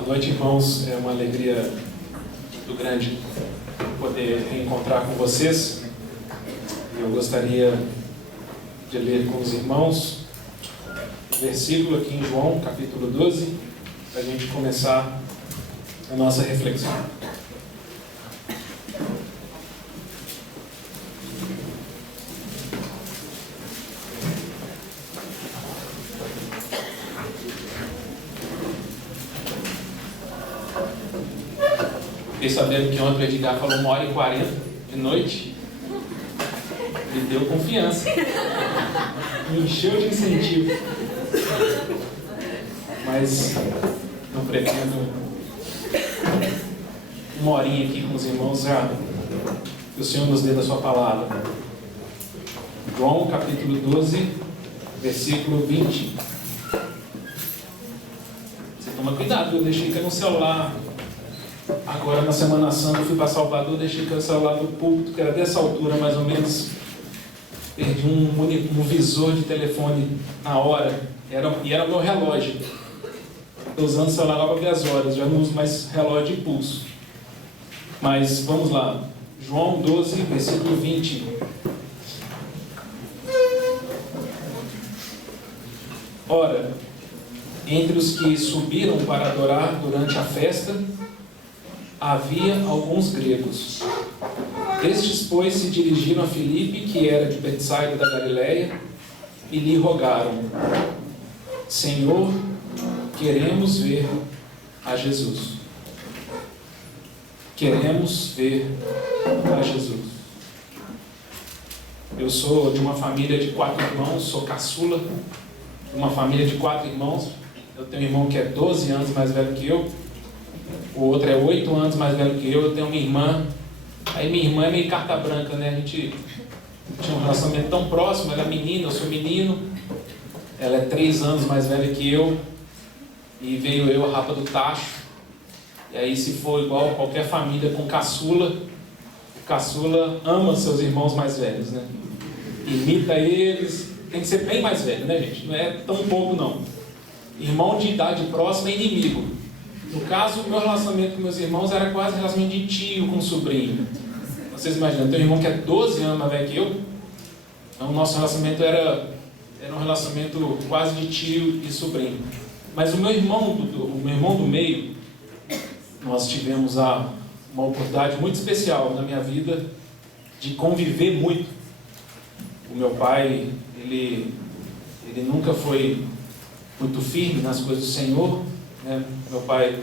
Boa noite, irmãos. É uma alegria muito grande poder reencontrar com vocês. Eu gostaria de ler com os irmãos o versículo aqui em João, capítulo 12, para a gente começar a nossa reflexão. Fiquei sabendo que ontem o Edgar falou 1h40 de noite. Me deu confiança. Me encheu de incentivo. Mas não pretendo uma horinha aqui com os irmãos já. Que o Senhor nos dê da sua palavra. João capítulo 12, versículo 20. Você toma cuidado, eu deixei cair no celular. Agora na Semana Santa eu fui para Salvador, deixei cair o celular do púlpito, que era dessa altura mais ou menos. Perdi um visor de telefone na hora, e era o meu relógio. Estou usando o celular para ver as horas, já não uso mais relógio de pulso. Mas vamos lá, João 12, versículo 20. Ora, entre os que subiram para adorar durante a festa, havia alguns gregos. Estes, pois, se dirigiram a Filipe, que era de Betsaida da Galileia, e lhe rogaram: Senhor, queremos ver a Jesus. Queremos ver a Jesus. Eu sou de uma família de 4 irmãos, sou caçula, de uma família de 4 irmãos. Eu tenho um irmão que é 12 anos mais velho que eu, o outro é 8 anos mais velho que eu tenho uma irmã. Aí minha irmã é meio carta branca, né? A gente tinha um relacionamento tão próximo, ela é menina, eu sou menino. Ela é 3 anos mais velha que eu. E veio eu, a rapa do tacho. E aí, se for igual a qualquer família com caçula, o caçula ama seus irmãos mais velhos, né? Imita eles. Tem que ser bem mais velho, né, gente? Não é tão pouco, não. Irmão de idade próxima é inimigo. No caso, o meu relacionamento com meus irmãos era quase relacionamento de tio com sobrinho. Vocês imaginam, eu tenho um irmão que é 12 anos mais velho que eu. Então, o nosso relacionamento era um relacionamento quase de tio e sobrinho. Mas o meu irmão do meio, nós tivemos uma oportunidade muito especial na minha vida de conviver muito. O meu pai, ele nunca foi muito firme nas coisas do Senhor, né? Meu pai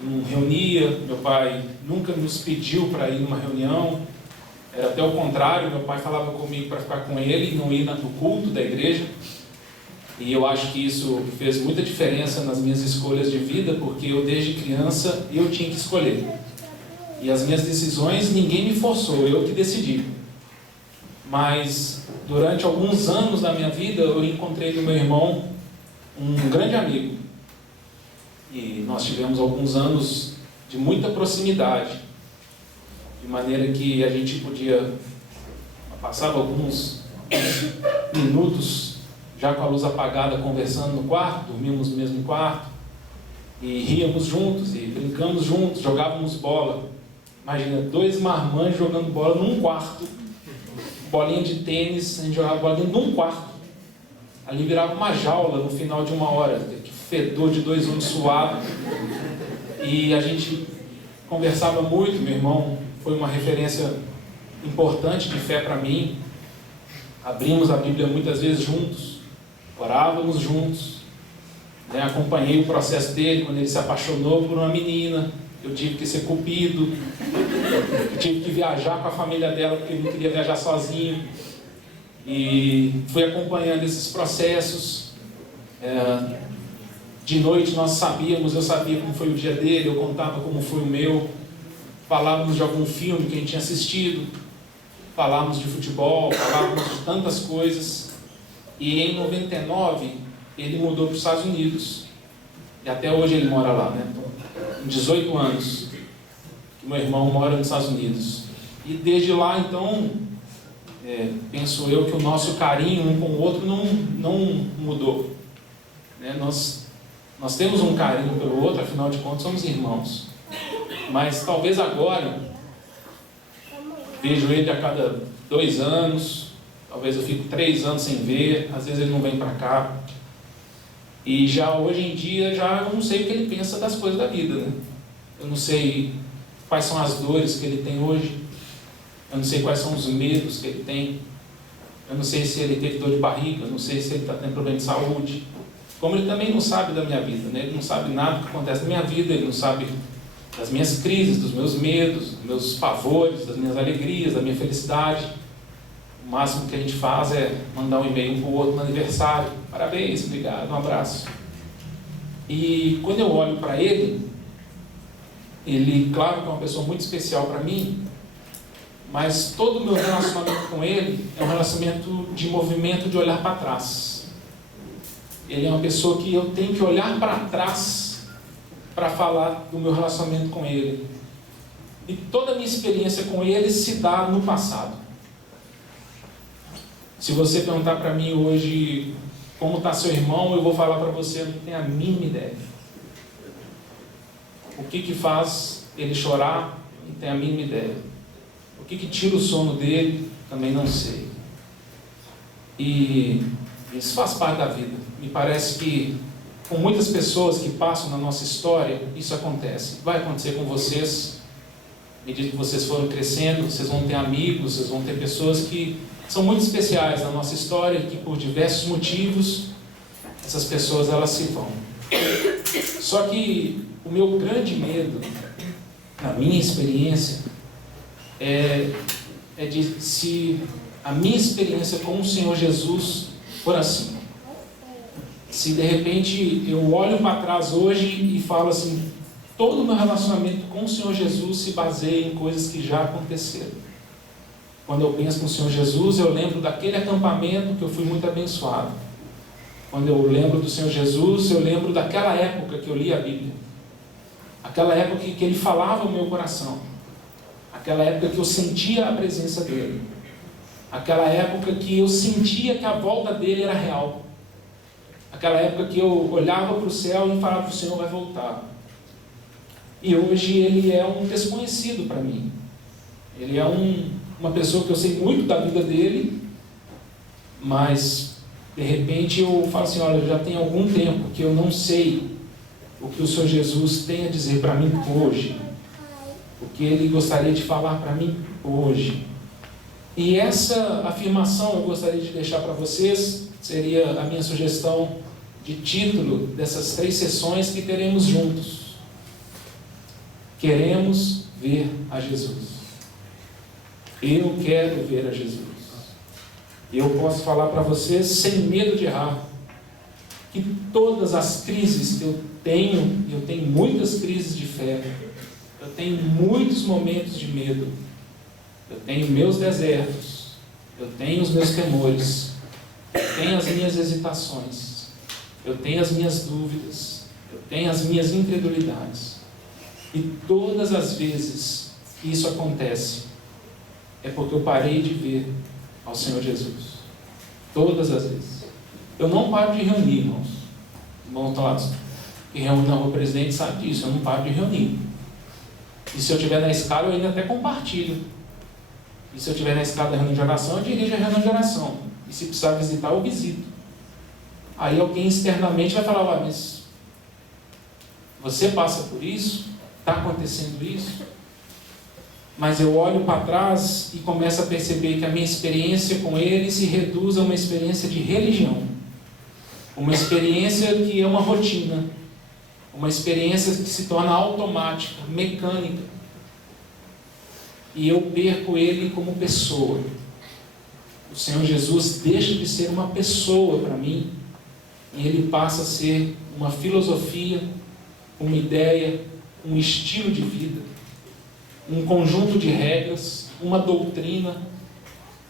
não reunia, meu pai nunca nos pediu para ir numa reunião. Era até o contrário, meu pai falava comigo para ficar com ele e não ir no culto da igreja. E eu acho que isso fez muita diferença nas minhas escolhas de vida, porque eu desde criança eu tinha que escolher. E as minhas decisões ninguém me forçou, eu que decidi. Mas durante alguns anos da minha vida eu encontrei no meu irmão um grande amigo. E nós tivemos alguns anos de muita proximidade, de maneira que a gente passava alguns minutos já com a luz apagada conversando no quarto, dormíamos no mesmo quarto, e ríamos juntos, e brincamos juntos, jogávamos bola. Imagina, 2 marmanjos jogando bola num quarto, bolinha de tênis, a gente jogava bola dentro de um quarto. Ali virava uma jaula no final de 1 hora, que fedor de 2 homens suados. E a gente conversava muito. Meu irmão foi uma referência importante de fé para mim. Abrimos a Bíblia muitas vezes juntos, orávamos juntos, né? Acompanhei o processo dele quando ele se apaixonou por uma menina. Eu tive que ser cupido, eu tive que viajar com a família dela porque ele não queria viajar sozinho. E fui acompanhando esses processos. De noite eu sabia como foi o dia dele, eu contava como foi o meu. Falávamos de algum filme que a gente tinha assistido, falávamos de futebol, falávamos de tantas coisas. E em 99 ele mudou para os Estados Unidos. E até hoje ele mora lá, né? Em 18 anos que meu irmão mora nos Estados Unidos. E desde lá, então, penso eu que o nosso carinho um com o outro não mudou, né? Nós Nós temos um carinho pelo outro, afinal de contas somos irmãos. Mas talvez agora, vejo ele a cada 2 anos, talvez eu fico 3 anos sem ver, às vezes ele não vem para cá. E já hoje em dia, já eu não sei o que ele pensa das coisas da vida, né? Eu não sei quais são as dores que ele tem hoje, eu não sei quais são os medos que ele tem, eu não sei se ele teve dor de barriga, eu não sei se ele está tendo problema de saúde. Como ele também não sabe da minha vida, né? Ele não sabe nada do que acontece na minha vida, ele não sabe das minhas crises, dos meus medos, dos meus pavores, das minhas alegrias, da minha felicidade. O máximo que a gente faz é mandar um e-mail um para o outro no aniversário. Parabéns, obrigado, um abraço. E quando eu olho para ele, claro que é uma pessoa muito especial para mim, mas todo o meu relacionamento com ele é um relacionamento de movimento, de olhar para trás. Ele é uma pessoa que eu tenho que olhar para trás para falar do meu relacionamento com ele. E toda a minha experiência com ele se dá no passado. Se você perguntar para mim hoje como está seu irmão, eu vou falar para você, eu não tenho a mínima ideia. O que faz ele chorar, não tenho a mínima ideia. O que tira o sono dele, também não sei. E isso faz parte da vida. Me parece que com muitas pessoas que passam na nossa história, isso acontece. Vai acontecer com vocês. À medida que vocês forem crescendo, vocês vão ter amigos, vocês vão ter pessoas que são muito especiais na nossa história, que por diversos motivos, essas pessoas elas se vão. Só que o meu grande medo, na minha experiência, é de se a minha experiência com o Senhor Jesus for assim. Se de repente eu olho para trás hoje e falo assim, todo o meu relacionamento com o Senhor Jesus se baseia em coisas que já aconteceram. Quando eu penso no Senhor Jesus, eu lembro daquele acampamento que eu fui muito abençoado. Quando eu lembro do Senhor Jesus, eu lembro daquela época que eu li a Bíblia. Aquela época que Ele falava no meu coração. Aquela época que eu sentia a presença dEle. Aquela época que eu sentia que a volta dEle era real. Aquela época que eu olhava para o céu e falava que o Senhor vai voltar. E hoje Ele é um desconhecido para mim. Ele é uma pessoa que eu sei muito da vida dele, mas de repente eu falo assim, olha, já tem algum tempo que eu não sei o que o Senhor Jesus tem a dizer para mim hoje, o que Ele gostaria de falar para mim hoje. E essa afirmação eu gostaria de deixar para vocês, seria a minha sugestão de título dessas 3 sessões que teremos juntos. Queremos ver a Jesus. Eu quero ver a Jesus. E eu posso falar para vocês, sem medo de errar, que todas as crises que eu tenho muitas crises de fé, eu tenho muitos momentos de medo, eu tenho meus desertos, eu tenho os meus temores, eu tenho as minhas hesitações, eu tenho as minhas dúvidas, eu tenho as minhas incredulidades. E todas as vezes que isso acontece, é porque eu parei de ver ao Senhor Jesus. Todas as vezes. Eu não paro de reunir, irmãos. Irmãos todos que reúnem na Rua Presidente sabe disso, eu não paro de reunir. E se eu estiver na escala, eu ainda até compartilho. E se eu estiver na escala da reunião de oração, eu dirijo a reunião de oração. E se precisar visitar, eu visito. Aí alguém externamente vai falar, olha, mas você passa por isso? Está acontecendo isso? Mas eu olho para trás e começo a perceber que a minha experiência com Ele se reduz a uma experiência de religião. Uma experiência que é uma rotina. Uma experiência que se torna automática, mecânica. E eu perco Ele como pessoa. O Senhor Jesus deixa de ser uma pessoa para mim e Ele passa a ser uma filosofia, uma ideia, um estilo de vida, um conjunto de regras, uma doutrina,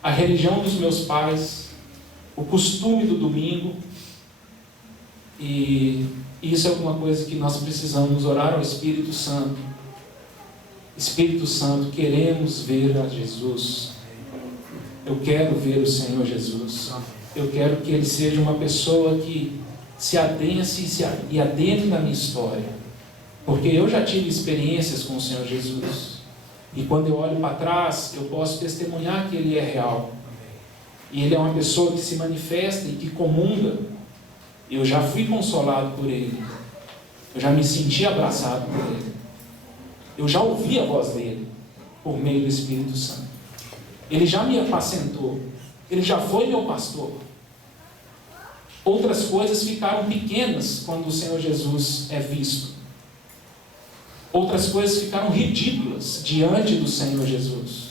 a religião dos meus pais, o costume do domingo. E isso é alguma coisa que nós precisamos orar ao Espírito Santo. Espírito Santo, queremos ver a Jesus. Eu quero ver o Senhor Jesus. Eu quero que Ele seja uma pessoa que se adentre e adentre na minha história, porque eu já tive experiências com o Senhor Jesus, e quando eu olho para trás, eu posso testemunhar que Ele é real, e Ele é uma pessoa que se manifesta e que comunga. Eu já fui consolado por Ele, eu já me senti abraçado por Ele, eu já ouvi a voz dEle, por meio do Espírito Santo. Ele já me apacentou, Ele já foi meu pastor. Outras coisas ficaram pequenas quando o Senhor Jesus é visto. Outras coisas ficaram ridículas diante do Senhor Jesus.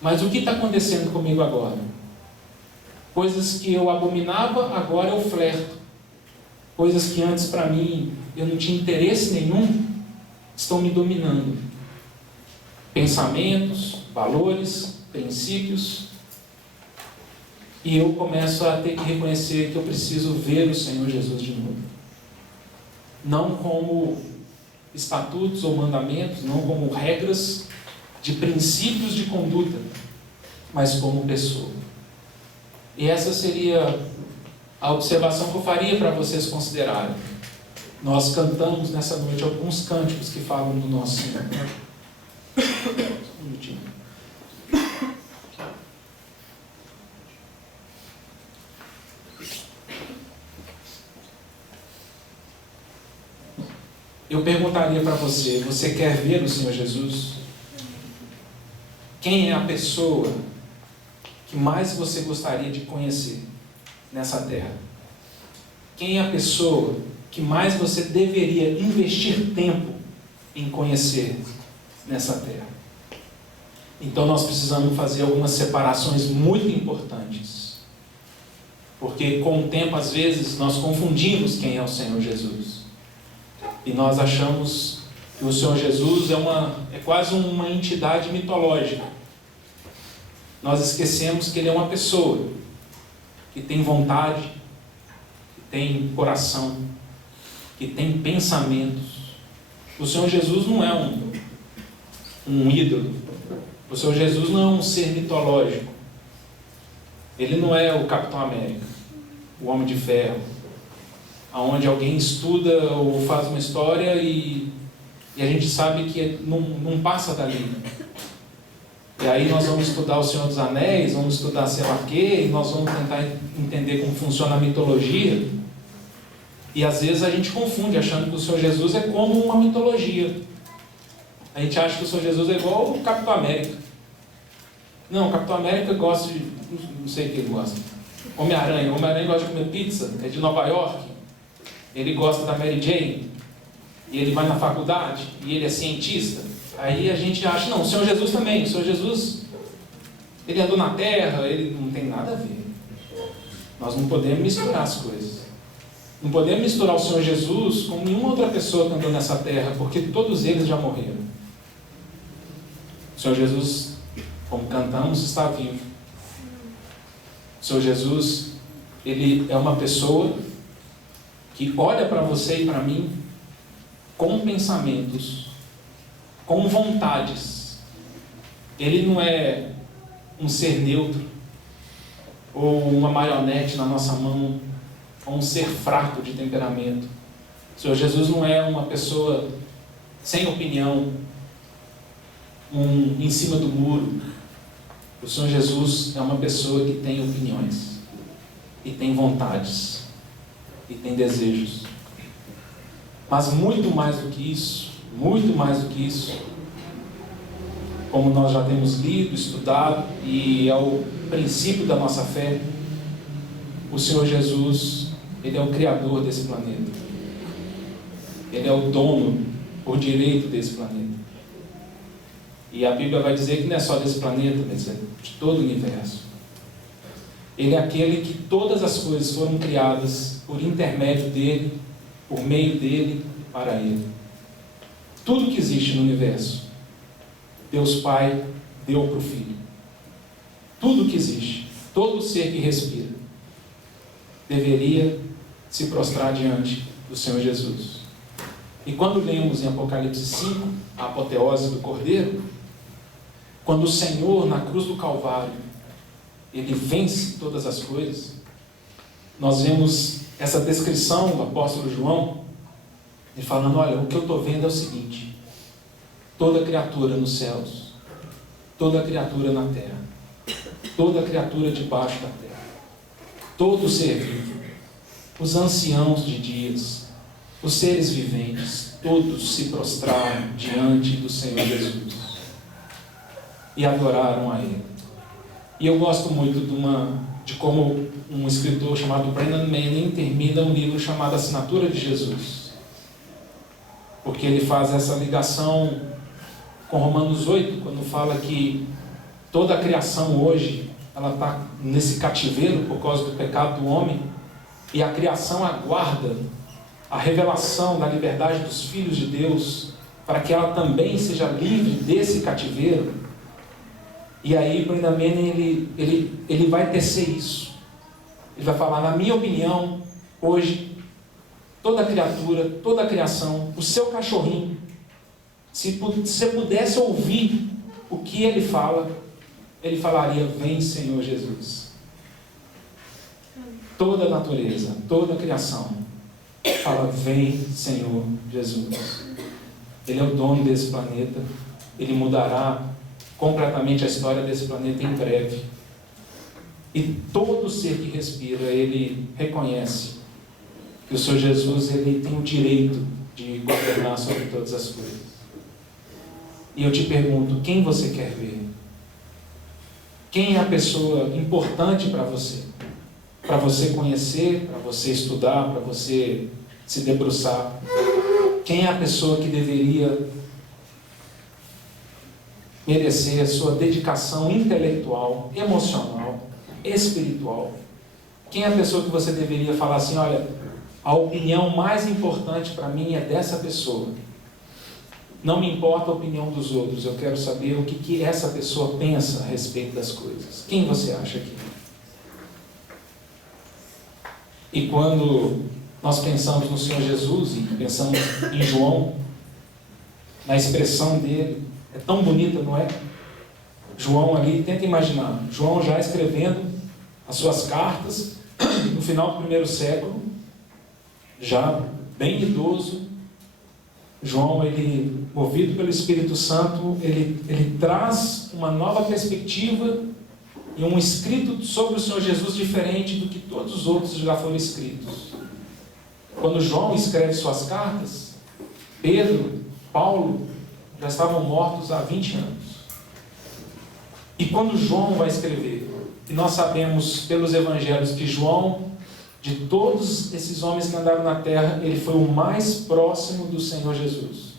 Mas o que está acontecendo comigo agora? Coisas que eu abominava, agora eu flerto. Coisas que antes para mim eu não tinha interesse nenhum, estão me dominando. Pensamentos, valores, princípios. E eu começo a ter que reconhecer que eu preciso ver o Senhor Jesus de novo. Não como estatutos ou mandamentos, não como regras de princípios de conduta, mas como pessoa. E essa seria a observação que eu faria para vocês considerarem. Nós cantamos nessa noite alguns cânticos que falam do nosso Senhor. Um minutinho. Eu perguntaria para você: você quer ver o Senhor Jesus? Quem é a pessoa que mais você gostaria de conhecer nessa terra? Quem é a pessoa que mais você deveria investir tempo em conhecer nessa terra? Então nós precisamos fazer algumas separações muito importantes, porque com o tempo às vezes nós confundimos quem é o Senhor Jesus. E nós achamos que o Senhor Jesus é quase uma entidade mitológica. Nós esquecemos que Ele é uma pessoa que tem vontade, que tem coração, que tem pensamentos. O Senhor Jesus não é um ídolo. O Senhor Jesus não é um ser mitológico. Ele não é o Capitão América, o Homem de Ferro, onde alguém estuda ou faz uma história e a gente sabe que não passa dali. E aí nós vamos estudar o Senhor dos Anéis, vamos estudar sei lá o quê, e nós vamos tentar entender como funciona a mitologia. E às vezes a gente confunde, achando que o Senhor Jesus é como uma mitologia. A gente acha que o Senhor Jesus é igual o Capitão América. Não, o Capitão América gosta de... não sei o que ele gosta. Homem-Aranha. O Homem-Aranha gosta de comer pizza, é de Nova York. Ele gosta da Mary Jane, e ele vai na faculdade, e ele é cientista. Aí a gente acha, não, o Senhor Jesus também. O Senhor Jesus, ele andou na terra, ele não tem nada a ver. Nós não podemos misturar as coisas. Não podemos misturar o Senhor Jesus com nenhuma outra pessoa que andou nessa terra, porque todos eles já morreram. O Senhor Jesus, como cantamos, está vivo. O Senhor Jesus, Ele é uma pessoa que olha para você e para mim com pensamentos, com vontades. Ele não é um ser neutro, ou uma marionete na nossa mão, ou um ser fraco de temperamento. O Senhor Jesus não é uma pessoa sem opinião, em cima do muro. O Senhor Jesus é uma pessoa que tem opiniões, e tem vontades, e tem desejos. Mas muito mais do que isso, como nós já temos lido, estudado, e é o princípio da nossa fé, o Senhor Jesus, Ele é o Criador desse planeta. Ele é o dono, por direito desse planeta. E a Bíblia vai dizer que não é só desse planeta, mas é de todo o universo. Ele é aquele que todas as coisas foram criadas por intermédio dele, por meio dele, para ele. Tudo que existe no universo, Deus Pai deu para o Filho. Tudo que existe, todo ser que respira, deveria se prostrar diante do Senhor Jesus. E quando lemos em Apocalipse 5, a apoteose do Cordeiro, quando o Senhor, na cruz do Calvário, Ele vence todas as coisas, nós vemos essa descrição do apóstolo João, ele falando, olha, o que eu estou vendo é o seguinte: toda criatura nos céus, toda criatura na terra, toda criatura debaixo da terra, todo ser vivo, os anciãos de dias, os seres viventes, todos se prostraram diante do Senhor Jesus e adoraram a Ele. E eu gosto muito de como um escritor chamado Brennan Manning termina um livro chamado Assinatura de Jesus, porque ele faz essa ligação com Romanos 8, quando fala que toda a criação hoje ela está nesse cativeiro por causa do pecado do homem, e a criação aguarda a revelação da liberdade dos filhos de Deus, para que ela também seja livre desse cativeiro. E aí, Brennan Manning, ele vai tecer isso. Ele vai falar, na minha opinião, hoje, toda criatura, toda a criação, o seu cachorrinho, se você pudesse ouvir o que ele fala, ele falaria, vem Senhor Jesus. Toda a natureza, toda a criação fala, vem Senhor Jesus. Ele é o dono desse planeta, ele mudará completamente a história desse planeta em breve. E todo ser que respira, ele reconhece que o Senhor Jesus, ele tem o direito de governar sobre todas as coisas. E eu te pergunto, quem você quer ver? Quem é a pessoa importante para você? Para você conhecer, para você estudar, para você se debruçar? Quem é a pessoa que deveria merecer a sua dedicação intelectual, emocional, espiritual? Quem é a pessoa que você deveria falar assim, olha, a opinião mais importante para mim é dessa pessoa. Não me importa a opinião dos outros, eu quero saber o que essa pessoa pensa a respeito das coisas. Quem você acha aqui? E quando nós pensamos no Senhor Jesus e pensamos em João, na expressão dele, é tão bonita, não é? João ali, tenta imaginar, João já escrevendo as suas cartas, no final do primeiro século, já bem idoso. João, ele, movido pelo Espírito Santo, ele traz uma nova perspectiva e um escrito sobre o Senhor Jesus diferente do que todos os outros já foram escritos. Quando João escreve suas cartas, Pedro, Paulo já estavam mortos há 20 anos. E quando João vai escrever, e nós sabemos pelos evangelhos que João, de todos esses homens que andaram na terra, ele foi o mais próximo do Senhor Jesus.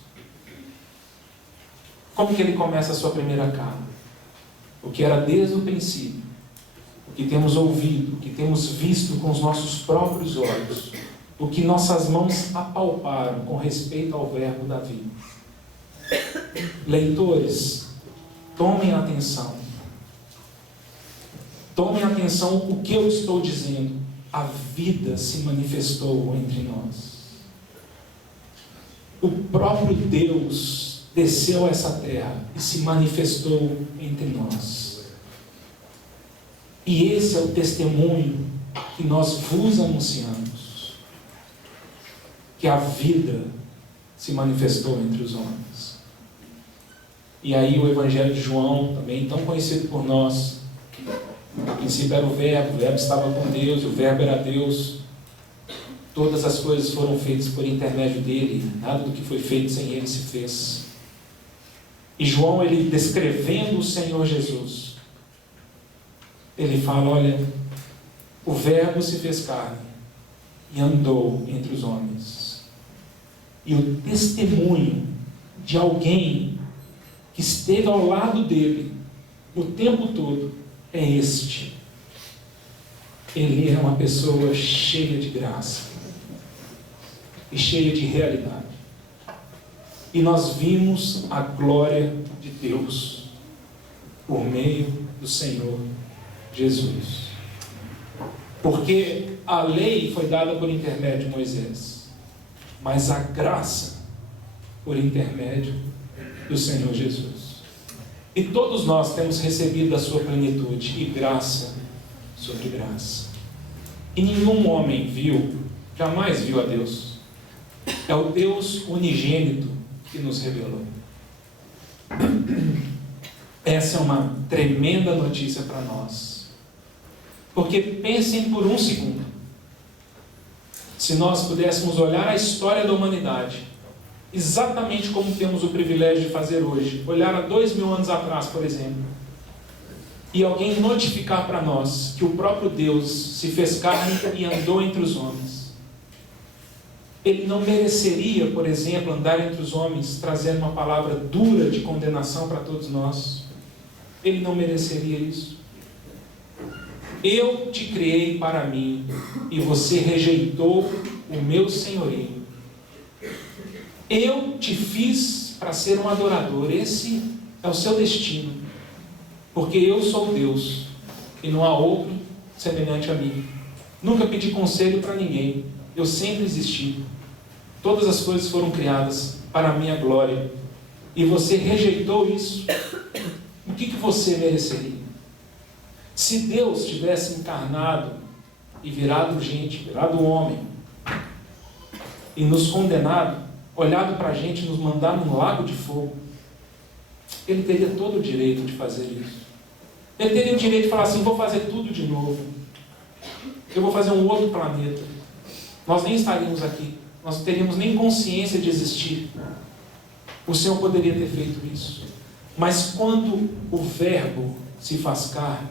Como que ele começa a sua primeira carta? O que era desde o princípio, o que temos ouvido, o que temos visto com os nossos próprios olhos, o que nossas mãos apalparam com respeito ao verbo da vida. Leitores, tomem atenção. Tomem atenção o que eu estou dizendo. A vida se manifestou entre nós. O próprio Deus desceu a essa terra e se manifestou entre nós. E esse é o testemunho que nós vos anunciamos. Que a vida se manifestou entre os homens. E aí o Evangelho de João, também tão conhecido por nós, no princípio era o verbo estava com Deus, e o verbo era Deus. Todas as coisas foram feitas por intermédio dele, nada do que foi feito sem ele se fez. E João, ele descrevendo o Senhor Jesus, ele fala, olha, o verbo se fez carne e andou entre os homens. E o testemunho de alguém que esteve ao lado dele o tempo todo é este. Ele é uma pessoa cheia de graça e cheia de realidade. E nós vimos a glória de Deus por meio do Senhor Jesus. Porque a lei foi dada por intermédio de Moisés, mas a graça por intermédio do Senhor Jesus. E todos nós temos recebido da sua plenitude, e graça sobre graça. E nenhum homem viu jamais viu a Deus. É o Deus unigênito que nos revelou. Essa é uma tremenda notícia para nós. Porque pensem por um segundo. Se nós pudéssemos olhar a história da humanidade, exatamente como temos o privilégio de fazer hoje, olhar há 2000 anos atrás, por exemplo, e alguém notificar para nós que o próprio Deus se fez carne e andou entre os homens, ele não mereceria, por exemplo, andar entre os homens trazendo uma palavra dura de condenação para todos nós? Ele não mereceria isso? Eu te criei para mim e você rejeitou o meu senhorio. Eu te fiz para ser um adorador. Esse é o seu destino. Porque eu sou Deus e não há outro semelhante a mim. Nunca pedi conselho para ninguém. Eu sempre existi. Todas as coisas foram criadas para a minha glória. E você rejeitou isso. O que você mereceria? Se Deus tivesse encarnado e virado gente, virado homem, e nos condenado, olhado para a gente e nos mandado num lago de fogo, ele teria todo o direito de fazer isso. Ele teria o direito de falar assim: vou fazer tudo de novo. Eu vou fazer um outro planeta. Nós nem estaríamos aqui. Nós não teríamos nem consciência de existir. O Senhor poderia ter feito isso. Mas quando o Verbo se faz carne,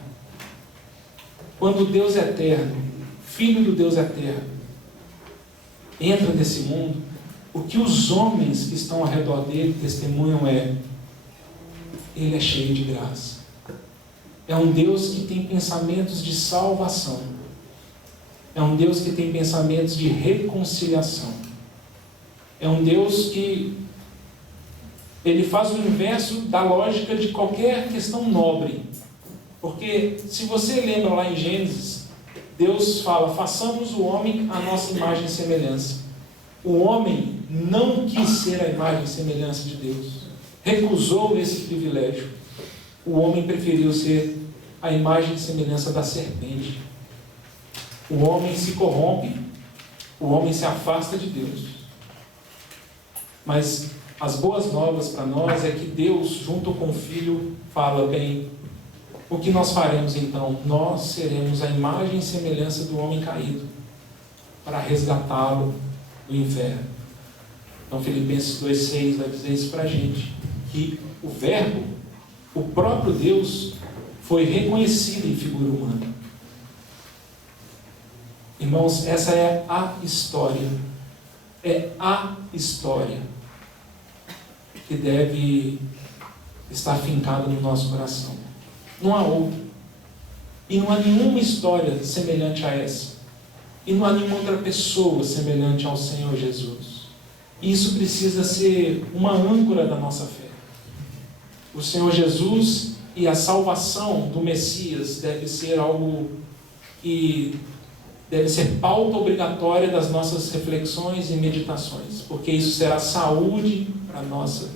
quando o Deus eterno, Filho do Deus eterno, entra nesse mundo, o que os homens que estão ao redor dele testemunham é: ele é cheio de graça. É um Deus que tem pensamentos de salvação. É um Deus que tem pensamentos de reconciliação. É um Deus que ele faz o inverso da lógica de qualquer questão nobre. Porque se você lembra lá em Gênesis, Deus fala: façamos o homem à nossa imagem e semelhança. O homem não quis ser a imagem e semelhança de Deus. Recusou esse privilégio. O homem preferiu ser a imagem e semelhança da serpente. O homem se corrompe. O homem se afasta de Deus. Mas as boas novas para nós é que Deus, junto com o Filho, fala: bem, o que nós faremos então? Nós seremos a imagem e semelhança do homem caído, para resgatá-lo do inferno. Então Filipenses 2,6 vai dizer isso para a gente, que o Verbo, o próprio Deus, foi reconhecido em figura humana. Irmãos, essa é a história. É a história que deve estar fincada no nosso coração. Não há outra. E não há nenhuma história semelhante a essa. E não há nenhuma outra pessoa semelhante ao Senhor Jesus. E isso precisa ser uma âncora da nossa fé. O Senhor Jesus e a salvação do Messias deve ser algo que deve ser pauta obrigatória das nossas reflexões e meditações, porque isso será saúde para a nossa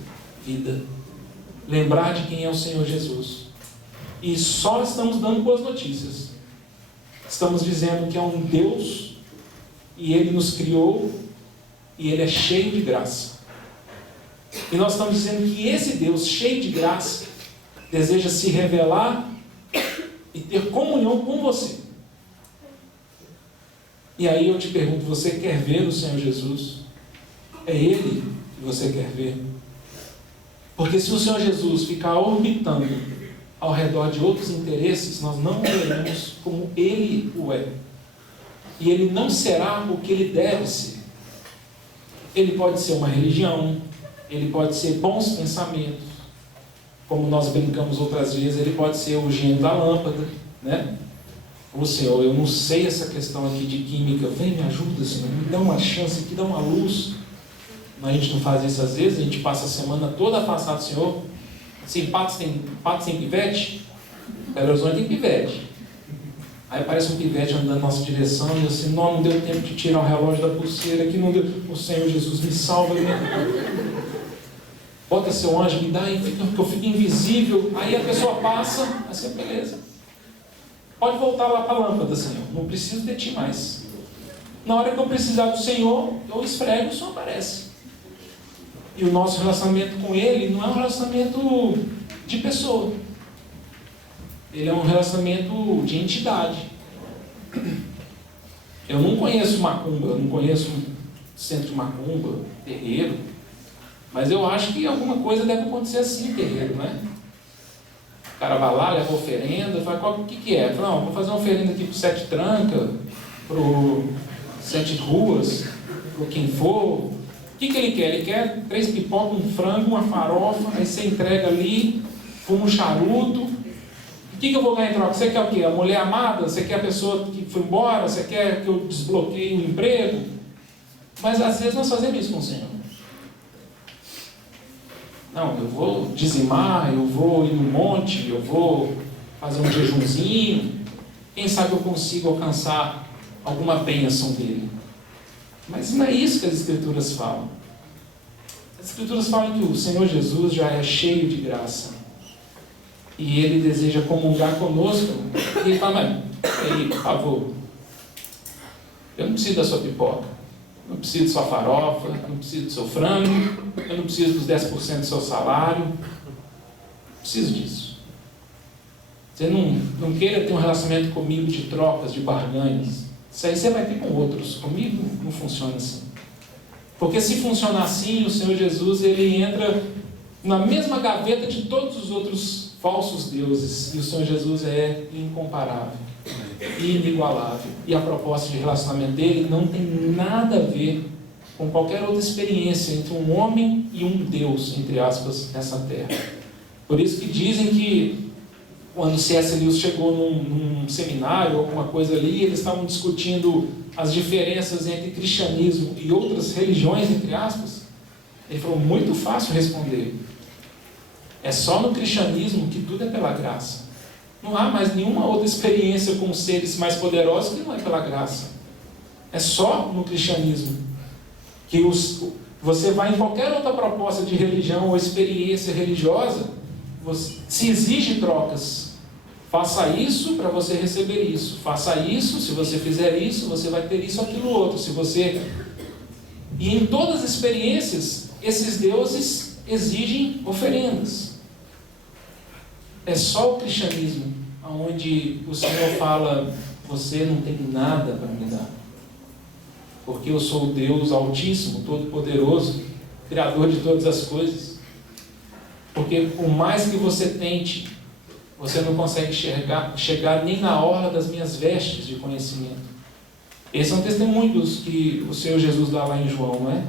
vida. Lembrar de quem é o Senhor Jesus. E só estamos dando boas notícias. Estamos dizendo que é um Deus e Ele nos criou e Ele é cheio de graça. E nós estamos dizendo que esse Deus cheio de graça deseja se revelar e ter comunhão com você. E aí eu te pergunto: você quer ver o Senhor Jesus? É Ele que você quer ver? Porque se o Senhor Jesus ficar orbitando ao redor de outros interesses, nós não veremos como Ele o é. E Ele não será o que Ele deve ser. Ele pode ser uma religião, Ele pode ser bons pensamentos, como nós brincamos outras vezes, Ele pode ser o gênio da lâmpada, né? Ô Senhor, eu não sei essa questão aqui de química, vem, me ajuda, Senhor, me dá uma chance aqui, dá uma luz. Mas a gente não faz isso às vezes, a gente passa a semana toda afastado do Senhor. Assim, pato sem pivete? Belo Horizonte tem pivete. Aí aparece um pivete andando na nossa direção e assim: não deu tempo de tirar o relógio da pulseira aqui, não deu. O Senhor Jesus, me salva, bota seu anjo, me dá, porque eu fico invisível. Aí a pessoa passa, assim, beleza. Pode voltar lá para a lâmpada, Senhor. Não preciso de ti mais. Na hora que eu precisar do Senhor, eu esfrego, o Senhor aparece. E o nosso relacionamento com Ele não é um relacionamento de pessoa. Ele é um relacionamento de entidade. Eu não conheço macumba, eu não conheço centro de macumba, terreiro, mas eu acho que alguma coisa deve acontecer assim em terreiro, né? O cara vai lá, leva oferenda, fala, o que é? Fala, não, vou fazer uma oferenda aqui pro 7 Tranca, pro 7 Ruas, pro quem for. O que ele quer? Ele quer 3 pipocas, um frango, uma farofa, aí você entrega ali, fuma um charuto. O que eu vou ganhar em troca? Você quer o quê? A mulher amada? Você quer a pessoa que foi embora? Você quer que eu desbloqueie o emprego? Mas às vezes nós fazemos isso com o Senhor. Não, eu vou dizimar, eu vou ir no monte, eu vou fazer um jejumzinho. Quem sabe eu consigo alcançar alguma bênção dele. Mas não é isso que as Escrituras falam. As Escrituras falam que o Senhor Jesus já é cheio de graça. E Ele deseja comungar conosco. E Ele fala, mas, aí, por favor, eu não preciso da sua pipoca, não preciso da sua farofa, não preciso do seu frango, eu não preciso dos 10% do seu salário, não preciso disso. Você não queira ter um relacionamento comigo de trocas, de barganhas. Isso aí você vai ter com outros. Comigo não funciona assim. Porque se funcionar assim, o Senhor Jesus, Ele entra na mesma gaveta de todos os outros falsos deuses. E o Senhor Jesus é incomparável, inigualável. E a proposta de relacionamento dele não tem nada a ver com qualquer outra experiência entre um homem e um Deus, entre aspas, nessa terra. Por isso que dizem que quando C.S. Lewis chegou num seminário, alguma coisa ali, eles estavam discutindo as diferenças entre cristianismo e outras religiões, entre aspas. Ele falou, muito fácil responder. É só no cristianismo que tudo é pela graça. Não há mais nenhuma outra experiência com seres mais poderosos que não é pela graça. É só no cristianismo que você vai em qualquer outra proposta de religião ou experiência religiosa, se exige trocas. Faça isso para você receber isso. Faça isso, se você fizer isso, você vai ter isso, aquilo, outro. E em todas as experiências, esses deuses exigem oferendas. É só o cristianismo onde o Senhor fala, você não tem nada para me dar. Porque eu sou o Deus Altíssimo, Todo-Poderoso, Criador de todas as coisas. Porque por mais que você tente, você não consegue chegar nem na orla das minhas vestes de conhecimento. Esse é um testemunho que o Senhor Jesus dá lá em João, não é?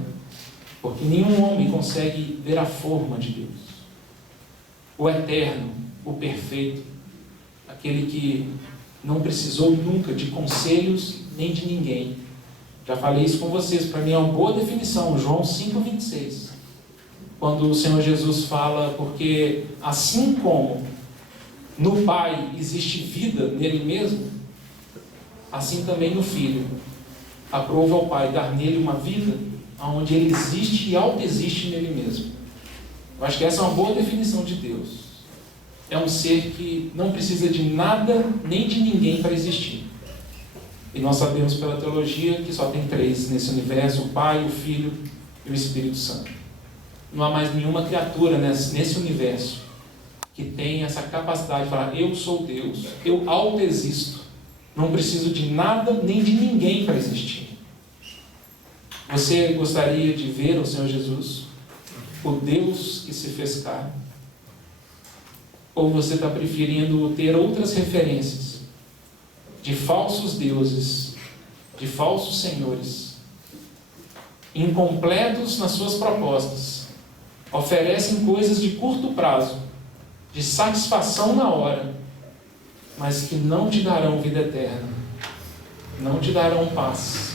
Porque nenhum homem consegue ver a forma de Deus. O eterno, o perfeito, aquele que não precisou nunca de conselhos nem de ninguém. Já falei isso com vocês, para mim é uma boa definição, João 5,26. Quando o Senhor Jesus fala, porque assim como no Pai existe vida nele mesmo, assim também no Filho. Aprove ao Pai dar nele uma vida onde ele existe e autoexiste nele mesmo. Eu acho que essa é uma boa definição de Deus. É um ser que não precisa de nada nem de ninguém para existir. E nós sabemos pela teologia que só tem 3 nesse universo: o Pai, o Filho e o Espírito Santo. Não há mais nenhuma criatura nesse universo que tem essa capacidade de falar, eu sou Deus, eu autoexisto, não preciso de nada nem de ninguém para existir. Você gostaria de ver o Senhor Jesus, o Deus que se fez carne? Ou você está preferindo ter outras referências de falsos deuses, de falsos senhores, incompletos nas suas propostas, oferecem coisas de curto prazo, de satisfação na hora, mas que não te darão vida eterna, não te darão paz,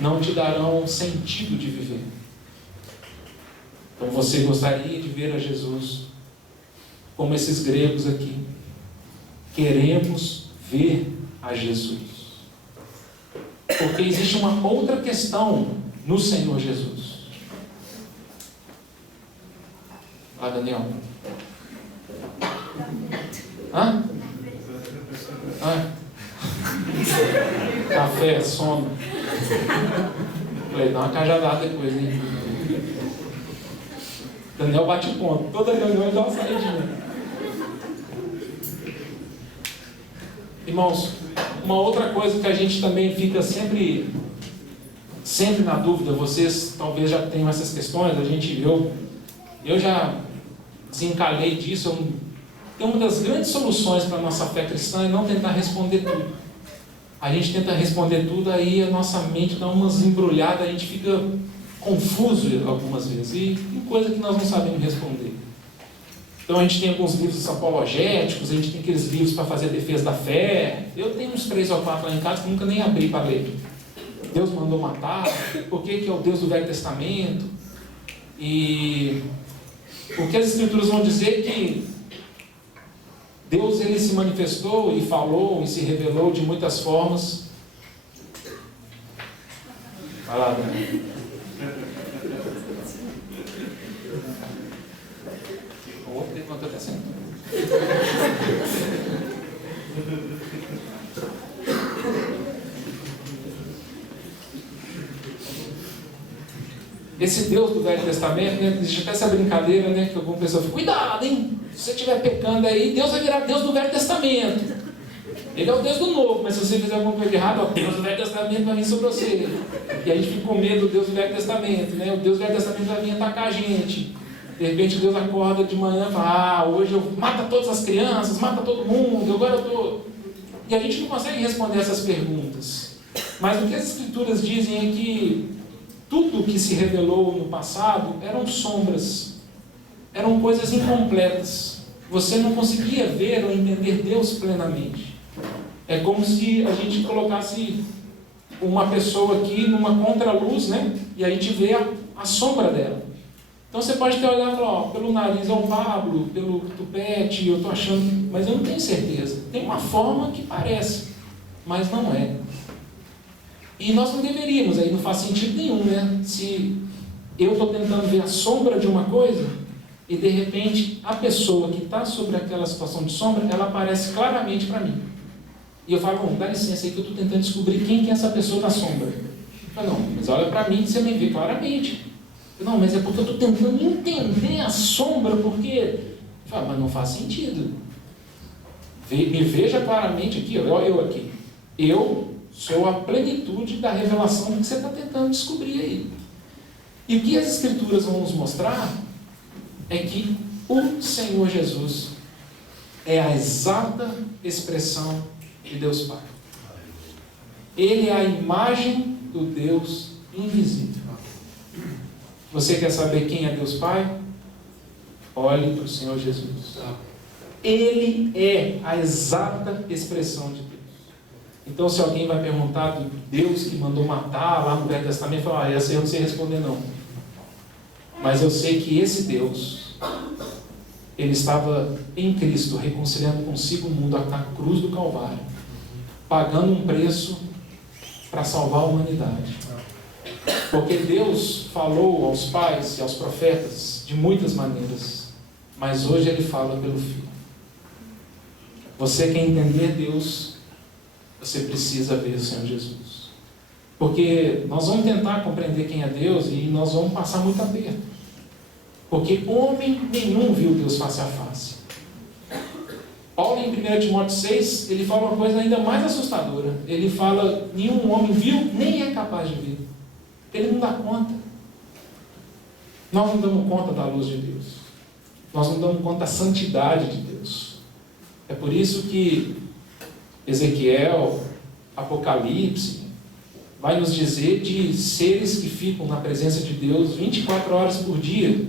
não te darão sentido de viver. Então você gostaria de ver a Jesus como esses gregos aqui? Queremos ver a Jesus. Porque existe uma outra questão no Senhor Jesus. Ah, Daniel. Hã? Ah. Café, sono. Falei, dá uma cajadada depois, hein? Daniel bate ponto. Toda reunião ele dá uma saidinha. Irmãos, uma outra coisa que a gente também fica sempre na dúvida, vocês talvez já tenham essas questões, eu já desencalhei disso. Uma das grandes soluções para a nossa fé cristã é não tentar responder tudo. A gente tenta responder tudo, aí a nossa mente dá umas embrulhadas, a gente fica confuso algumas vezes, e tem coisa que nós não sabemos responder. Então a gente tem alguns livros apologéticos, a gente tem aqueles livros para fazer a defesa da fé. Eu tenho uns 3 ou 4 lá em casa que nunca nem abri para ler. Deus mandou matar, por que é o Deus do Velho Testamento? E porque as Escrituras vão dizer que Deus ele se manifestou e falou e se revelou de muitas formas. Vai lá, Dani. Levanta até sempre. Esse Deus do Velho Testamento, né, existe até essa brincadeira, né, que alguma pessoa fica, cuidado, hein? Se você estiver pecando aí, Deus vai virar Deus do Velho Testamento. Ele é o Deus do Novo, mas se você fizer alguma coisa de errado, o Deus do Velho Testamento vai vir sobre você. E a gente fica com medo do Deus do Velho Testamento, né? O Deus do Velho Testamento vai vir atacar a gente. De repente Deus acorda de manhã e fala, hoje eu mato todas as crianças, mata todo mundo, agora eu estou... E a gente não consegue responder essas perguntas. Mas o que as Escrituras dizem é que tudo que se revelou no passado eram sombras, eram coisas incompletas. Você não conseguia ver ou entender Deus plenamente. É como se a gente colocasse uma pessoa aqui numa contraluz, né? E a gente vê a sombra dela. Então você pode ter olhado e falar, ó, pelo nariz é o Pablo, pelo tupete, eu estou achando, mas eu não tenho certeza. Tem uma forma que parece, mas não é. E nós não deveríamos, aí não faz sentido nenhum, né? Se eu estou tentando ver a sombra de uma coisa, e de repente a pessoa que está sobre aquela situação de sombra, ela aparece claramente para mim. E eu falo, bom, dá licença aí que eu estou tentando descobrir quem que é essa pessoa da sombra. Eu falo, não, mas olha para mim que você me vê claramente. Eu, não, mas é porque eu estou tentando entender a sombra, porque... Eu falo, mas não faz sentido. Me veja claramente aqui, ó, eu aqui. Eu sou a plenitude da revelação que você está tentando descobrir aí. E o que as Escrituras vão nos mostrar é que o Senhor Jesus é a exata expressão de Deus Pai. Ele é a imagem do Deus invisível. Você quer saber quem é Deus Pai? Olhe para o Senhor Jesus. Ele é a exata expressão de Deus. Então, se alguém vai perguntar do Deus que mandou matar lá no Velho Testamento, fala, essa eu não sei responder não. Mas eu sei que esse Deus, ele estava em Cristo, reconciliando consigo o mundo na cruz do Calvário, pagando um preço para salvar a humanidade. Porque Deus falou aos pais e aos profetas de muitas maneiras, mas hoje ele fala pelo Filho. Você quer entender Deus, você precisa ver o Senhor Jesus. Porque nós vamos tentar compreender quem é Deus e nós vamos passar muito aperto. Porque homem nenhum viu Deus face a face. Paulo, em 1 Timóteo 6, ele fala uma coisa ainda mais assustadora. Ele fala, nenhum homem viu, nem é capaz de ver. Ele não dá conta. Nós não damos conta da luz de Deus. Nós não damos conta da santidade de Deus. É por isso que Ezequiel, Apocalipse, vai nos dizer de seres que ficam na presença de Deus 24 horas por dia,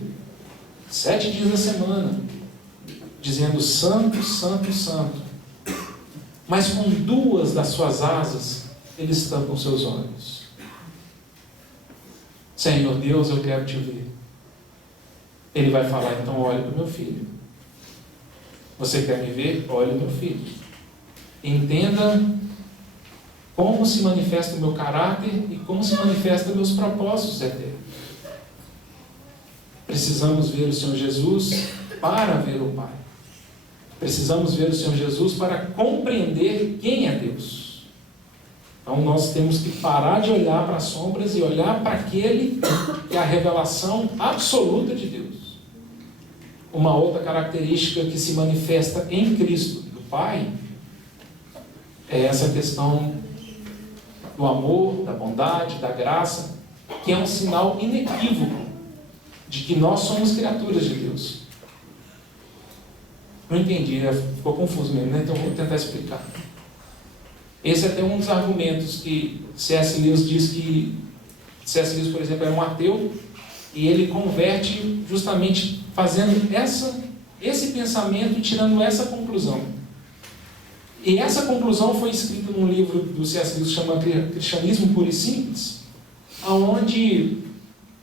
7 dias da semana, dizendo santo, santo, santo. Mas com 2 das suas asas, eles tampam seus olhos. Senhor Deus, eu quero te ver. Ele vai falar, então olhe para o meu filho. Você quer me ver? Olhe para o meu filho. Entenda como se manifesta o meu caráter e como se manifestam meus propósitos eternos. Precisamos ver o Senhor Jesus para ver o Pai. Precisamos ver o Senhor Jesus para compreender quem é Deus. Então nós temos que parar de olhar para as sombras e olhar para aquele que é a revelação absoluta de Deus. Uma outra característica que se manifesta em Cristo do Pai é essa questão do amor, da bondade, da graça, que é um sinal inequívoco de que nós somos criaturas de Deus. Não entendi, ficou confuso mesmo, né? Então vou tentar explicar. Esse é até um dos argumentos que C.S. Lewis diz que C.S. Lewis, por exemplo, era um ateu e ele converte justamente fazendo esse pensamento e tirando essa conclusão. E essa conclusão foi escrita num livro do C.S. Lewis chamado Cristianismo Puro e Simples, onde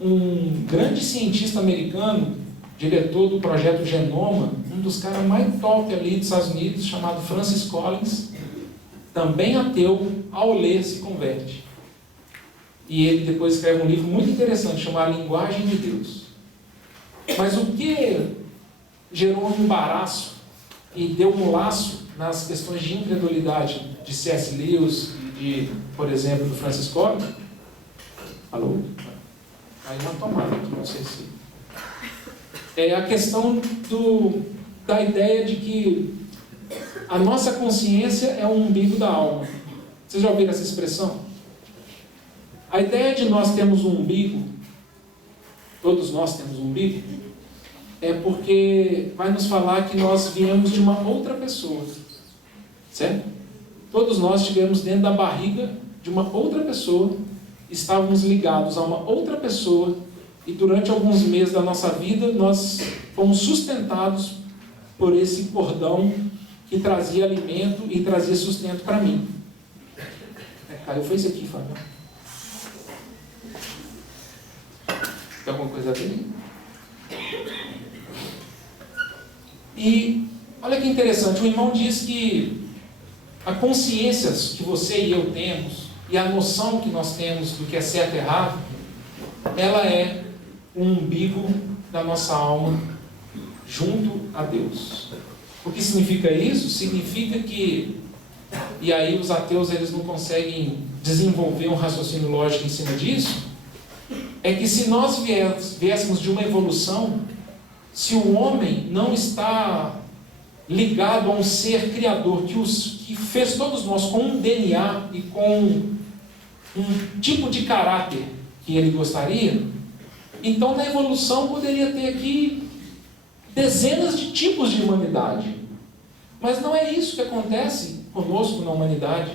um grande cientista americano, diretor do projeto Genoma, um dos caras mais top ali dos Estados Unidos, chamado Francis Collins, também ateu, ao ler se converte. E ele depois escreve um livro muito interessante, chamado A Linguagem de Deus. Mas o que gerou um embaraço e deu um laço nas questões de incredulidade de C.S. Lewis e de, por exemplo, do Francis Collins? Alô? Aí uma tomada, não sei se... É a questão da ideia de que a nossa consciência é o umbigo da alma. Vocês já ouviram essa expressão? A ideia de nós termos um umbigo, todos nós temos um umbigo, é porque vai nos falar que nós viemos de uma outra pessoa. Certo? Todos nós estivemos dentro da barriga de uma outra pessoa, estávamos ligados a uma outra pessoa, e durante alguns meses da nossa vida nós fomos sustentados por esse cordão que trazia alimento e trazia sustento para mim. Caiu, foi isso aqui, Fábio. Tem alguma coisa dele? E olha que interessante, o irmão diz que a consciência que você e eu temos, e a noção que nós temos do que é certo e errado, ela é o umbigo da nossa alma junto a Deus. O que significa isso? Significa que, e aí os ateus eles não conseguem desenvolver um raciocínio lógico em cima disso, é que se nós viéssemos de uma evolução, se o homem não está ligado a um ser criador que fez todos nós com um DNA e com um tipo de caráter que ele gostaria, então na evolução poderia ter aqui dezenas de tipos de humanidade. Mas não é isso que acontece conosco na humanidade.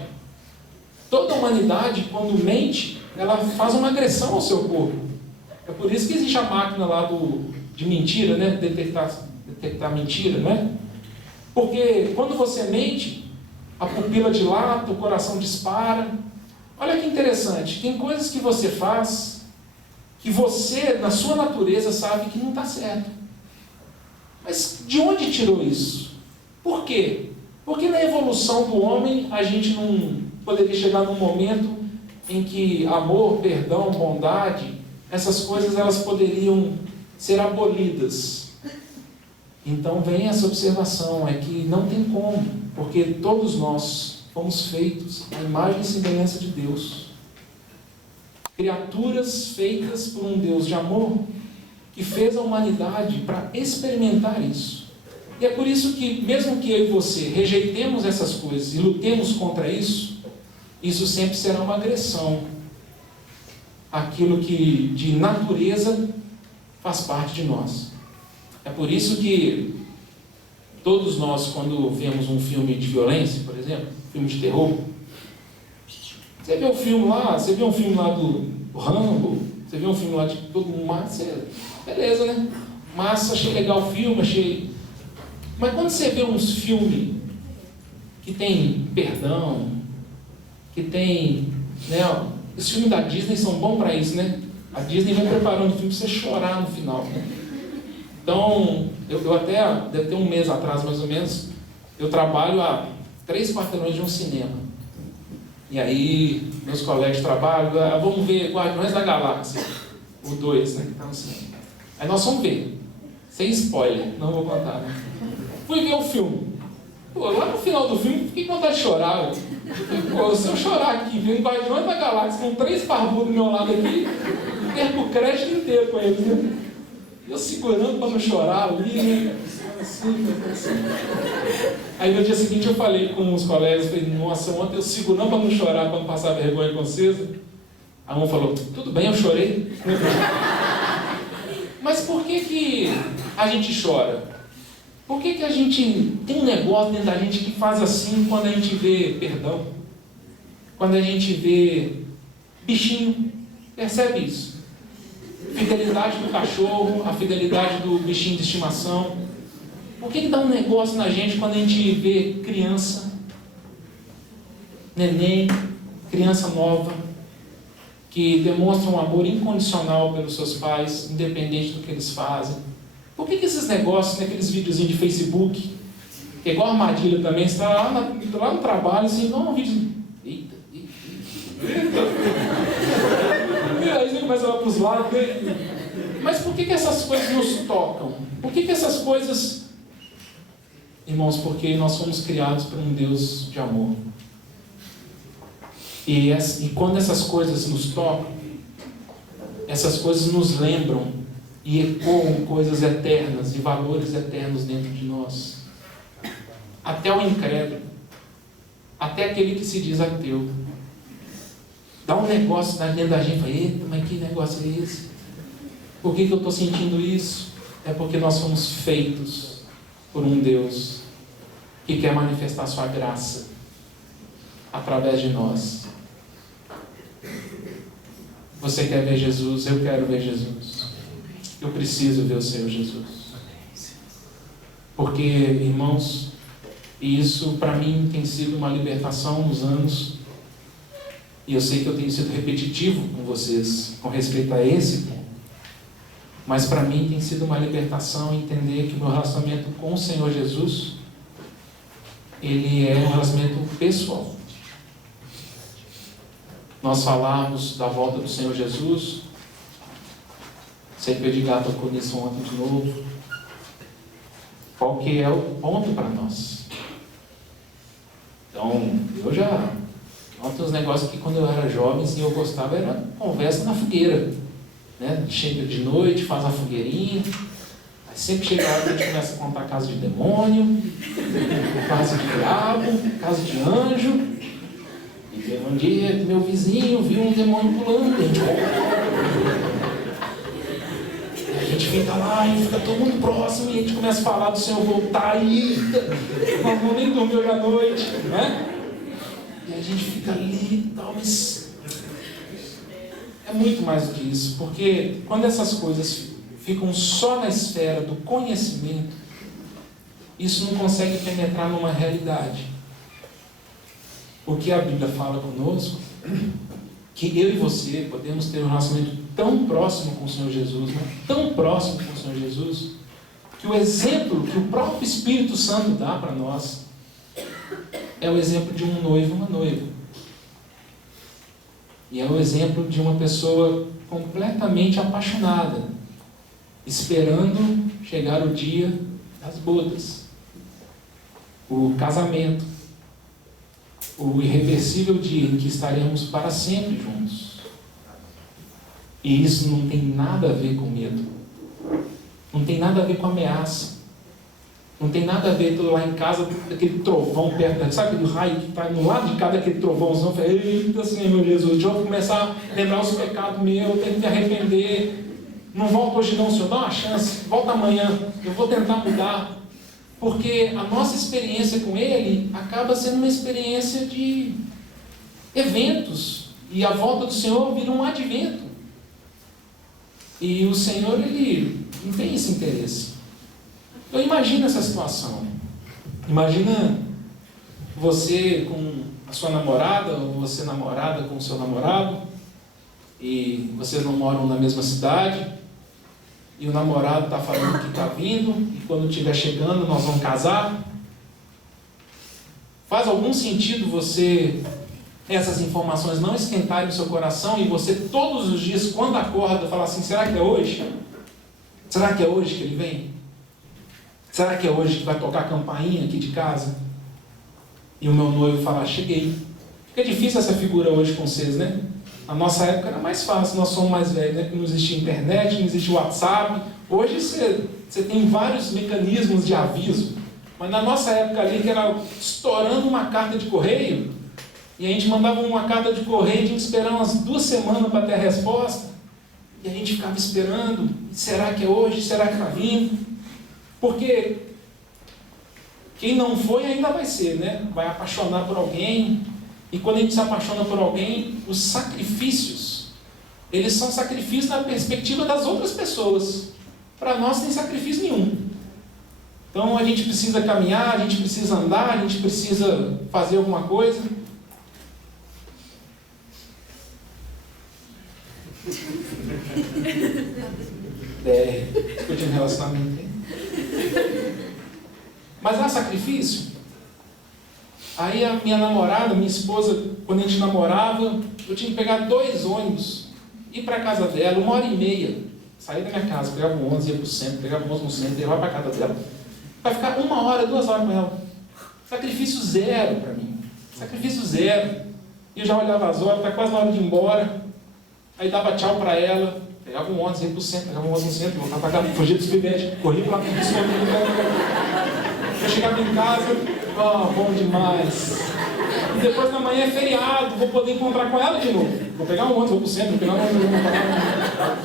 Toda a humanidade, quando mente, ela faz uma agressão ao seu corpo. É por isso que existe a máquina lá de mentira, né? Detectar mentira, não é? Porque quando você mente, a pupila dilata, o coração dispara. Olha que interessante, tem coisas que você faz que você, na sua natureza, sabe que não está certo. Mas de onde tirou isso? Por quê? Porque na evolução do homem, a gente não poderia chegar num momento em que amor, perdão, bondade, essas coisas elas poderiam ser abolidas. Então vem essa observação, é que não tem como, porque todos nós fomos feitos à imagem e semelhança de Deus. Criaturas feitas por um Deus de amor, que fez a humanidade para experimentar isso. E é por isso que, mesmo que eu e você rejeitemos essas coisas e lutemos contra isso, isso sempre será uma agressão. Aquilo que de natureza faz parte de nós. É por isso que todos nós, quando vemos um filme de violência, por exemplo, filme de terror, você vê um filme lá, do Rambo, você vê um filme lá de todo mundo massa, beleza, né? Massa, achei legal o filme, achei... Mas quando você vê uns filmes que tem perdão, que tem... Né, os filmes da Disney são bons para isso, né? A Disney vai preparando o filme para você chorar no final. Então, eu até, deve ter um mês atrás mais ou menos, eu trabalho a 3 quarteirões de um cinema. E aí, meus colegas de trabalho, vamos ver Guardiões da Galáxia, o 2, né, que está no cinema. Aí nós vamos ver, sem spoiler, não vou contar, né? Fui ver o filme. Pô, lá no final do filme, fiquei com vontade de chorar. Pô, se eu chorar aqui, vem um Guardiões da Galáxia com 3 barbudos do meu lado aqui, perco o crédito inteiro com eles, né? Eu segurando para não chorar ali, né? Assim. Aí no dia seguinte eu falei com os colegas, falei, nossa, ontem eu segurando para não chorar, para não passar vergonha com vocês. Aí um falou, tudo bem, eu chorei. Mas por que a gente chora? Por que a gente tem um negócio dentro da gente que faz assim quando a gente vê perdão? Quando a gente vê bichinho, percebe isso? Fidelidade do cachorro, a fidelidade do bichinho de estimação. Por que dá um negócio na gente quando a gente vê criança, neném, criança nova, que demonstra um amor incondicional pelos seus pais, independente do que eles fazem? Por que esses negócios, naqueles videozinhos de Facebook, que é igual armadilha também, você está lá no trabalho, assim, não, um vídeo. Eita. E aí você começa a olhar para os lados. Mas por que essas coisas nos tocam? Por que essas coisas. Irmãos, porque nós somos criados por um Deus de amor. E quando essas coisas nos tocam, essas coisas nos lembram e ecoam coisas eternas e valores eternos dentro de nós. Até o incrédulo, até aquele que se diz ateu, dá um negócio dentro da gente, fala, eita, mas que negócio é esse? Por que eu estou sentindo isso? É porque nós somos feitos por um Deus que quer manifestar sua graça através de nós. Você quer ver Jesus? Eu quero ver Jesus. Eu preciso ver o Senhor Jesus. Porque, irmãos, isso para mim tem sido uma libertação nos anos, e eu sei que eu tenho sido repetitivo com vocês com respeito a esse ponto, mas para mim tem sido uma libertação entender que o meu relacionamento com o Senhor Jesus, ele é um relacionamento pessoal. Nós falamos da volta do Senhor Jesus, sei que o Edgar tocou nisso ontem de novo. Qual que é o ponto para nós? Então, ontem os negócios que quando eu era jovem, assim, eu gostava, era conversa na fogueira, né? Chega de noite, faz a fogueirinha, aí sempre chega a hora que a gente começa a contar caso de demônio, caso de diabo, caso de anjo. E teve um dia que meu vizinho viu um demônio pulando dentro. A gente fica lá e fica todo mundo próximo e a gente começa a falar do Senhor voltar e nós não nem dormir hoje à noite, né? E a gente fica ali e tal, mas é muito mais do que isso, porque quando essas coisas ficam só na esfera do conhecimento, isso não consegue penetrar numa realidade. O que a Bíblia fala conosco, que eu e você podemos ter um relacionamento tão próximo com o Senhor Jesus, né? Tão próximo com o Senhor Jesus, que o exemplo que o próprio Espírito Santo dá para nós é o exemplo de um noivo e uma noiva. E é o exemplo de uma pessoa completamente apaixonada, esperando chegar o dia das bodas, o casamento, o irreversível dia em que estaremos para sempre juntos. E isso não tem nada a ver com medo, não tem nada a ver com ameaça, não tem nada a ver tudo lá em casa, aquele trovão perto, sabe aquele raio que está no lado de cada aquele trovãozão, fala, eita Senhor Jesus, deixa eu começar a lembrar os pecados meus, eu tenho que me arrepender, não volto hoje não, Senhor, dá uma chance, volta amanhã, eu vou tentar mudar, porque a nossa experiência com Ele acaba sendo uma experiência de eventos, e a volta do Senhor vira um advento. E o Senhor, Ele não tem esse interesse. Então imagina essa situação. Imagina você com a sua namorada, ou você namorada com o seu namorado, e vocês não moram na mesma cidade, e o namorado está falando que está vindo, e quando estiver chegando nós vamos casar. Faz algum sentido você, essas informações não esquentarem o seu coração, e você todos os dias, quando acorda, falar assim, será que é hoje? Será que é hoje que ele vem? Será que é hoje que vai tocar a campainha aqui de casa? E o meu noivo falar, cheguei. Fica difícil essa figura hoje com vocês, né? Na nossa época era mais fácil, nós somos mais velhos, né? Porque não existia internet, não existia WhatsApp. Hoje você tem vários mecanismos de aviso. Mas na nossa época ali, que era estourando uma carta de correio, e a gente mandava uma carta de correio, a gente esperava umas 2 semanas para ter a resposta, e a gente ficava esperando, será que é hoje? Será que está vindo? Porque quem não foi ainda vai ser, né? Vai apaixonar por alguém, e quando a gente se apaixona por alguém, os sacrifícios, eles são sacrifícios na perspectiva das outras pessoas. Para nós não tem sacrifício nenhum. Então a gente precisa caminhar, a gente precisa andar, a gente precisa fazer alguma coisa. Discutindo relacionamento. Mas há sacrifício? Aí a minha namorada, minha esposa, quando a gente namorava, eu tinha que pegar 2 ônibus, ir para a casa dela, 1h30. Saía da minha casa, pegava um ônibus, ia para o centro, pegava um ônibus no centro, ia lá para a casa dela. Vai ficar 1 hora, 2 horas com ela. Sacrifício zero para mim. Sacrifício zero. E eu já olhava as horas, está quase na hora de ir embora. Aí dava tchau para ela. Pegava um ônibus, ia para o centro, pegava um ônibus no centro, voltava para casa, fugia dos pivetes, corria para lá, eu chegava em casa, bom demais. E depois da manhã é feriado, vou poder encontrar com ela de novo. Vou pegar um ônibus, vou para o centro, vou pegar um ônibus, vou para lá.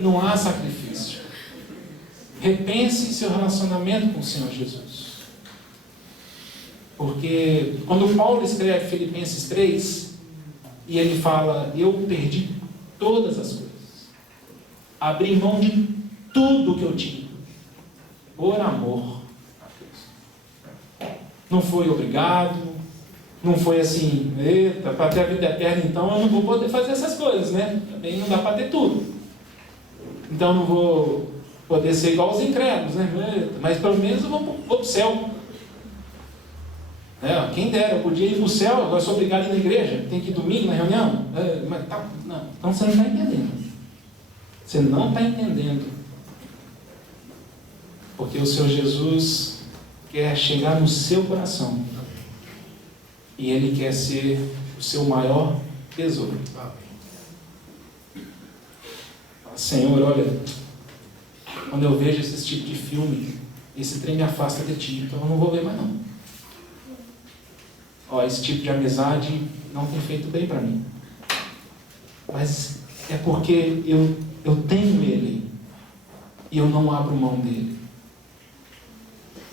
Não há sacrifício. Repense seu relacionamento com o Senhor Jesus. Porque quando Paulo escreve Filipenses 3, e ele fala, eu perdi todas as coisas. Abri mão de tudo que eu tinha. Por amor a Deus. Não foi obrigado, não foi assim, eita, para ter a vida eterna então eu não vou poder fazer essas coisas, né? Também não dá para ter tudo. Então não vou poder ser igual aos incrédulos, né? Mas pelo menos eu vou para o céu. Quem dera, eu podia ir para o céu, agora sou obrigado a ir na igreja, tem que ir domingo na reunião. Mas não. Então você não está entendendo. Você não está entendendo. Porque o Senhor Jesus quer chegar no seu coração. E Ele quer ser o seu maior tesouro. Senhor, olha, quando eu vejo esse tipo de filme, esse trem me afasta de Ti, então eu não vou ver mais não. Esse tipo de amizade não tem feito bem para mim. Mas é porque eu tenho Ele e eu não abro mão dele.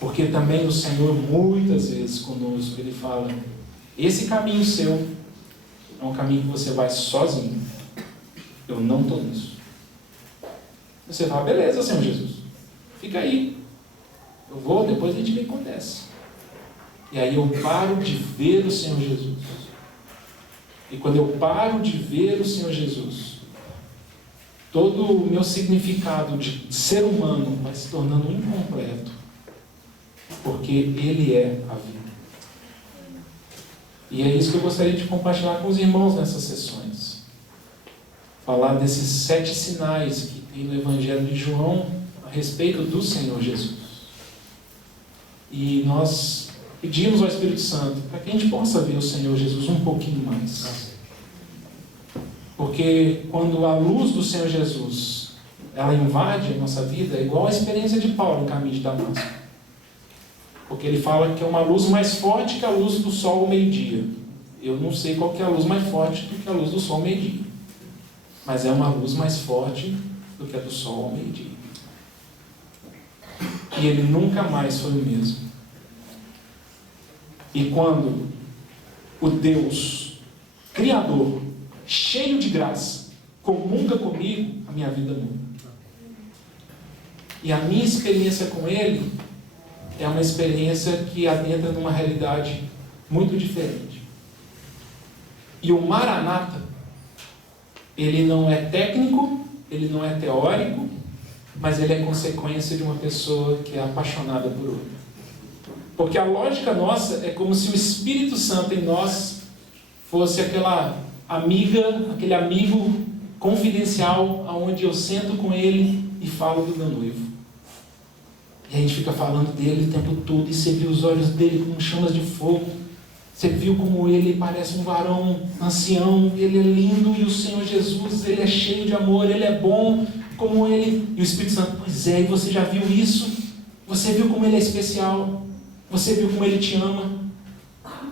Porque também o Senhor, muitas vezes conosco, Ele fala, esse caminho seu é um caminho que você vai sozinho. Eu não estou nisso. Você fala, beleza, Senhor Jesus, fica aí. Eu vou, depois a gente vê o que acontece. E aí eu paro de ver o Senhor Jesus. E quando eu paro de ver o Senhor Jesus, todo o meu significado de ser humano vai se tornando incompleto. Porque Ele é a vida. E é isso que eu gostaria de compartilhar com os irmãos nessas sessões. Falar desses 7 sinais que tem no Evangelho de João a respeito do Senhor Jesus. E nós pedimos ao Espírito Santo para que a gente possa ver o Senhor Jesus um pouquinho mais. Porque quando a luz do Senhor Jesus ela invade a nossa vida, é igual a experiência de Paulo no caminho de Damasco. Porque ele fala que é uma luz mais forte que a luz do sol ao meio-dia. Eu não sei qual que é a luz mais forte do que a luz do sol ao meio-dia. Mas é uma luz mais forte do que a do sol ao meio-dia. E ele nunca mais foi o mesmo. E quando o Deus Criador, cheio de graça, comunga comigo, a minha vida muda. E a minha experiência com Ele é uma experiência que adentra numa realidade muito diferente. E o Maranata, ele não é técnico, ele não é teórico, mas ele é consequência de uma pessoa que é apaixonada por outro. Porque a lógica nossa é como se o Espírito Santo em nós fosse aquela amiga, aquele amigo confidencial, onde eu sento com ele e falo do meu noivo. E a gente fica falando dele o tempo todo, e você vê os olhos dele como chamas de fogo. Você viu como ele parece um varão ancião, ele é lindo, e o Senhor Jesus, ele é cheio de amor, ele é bom, como ele... E o Espírito Santo, pois é, e você já viu isso? Você viu como ele é especial? Você viu como ele te ama?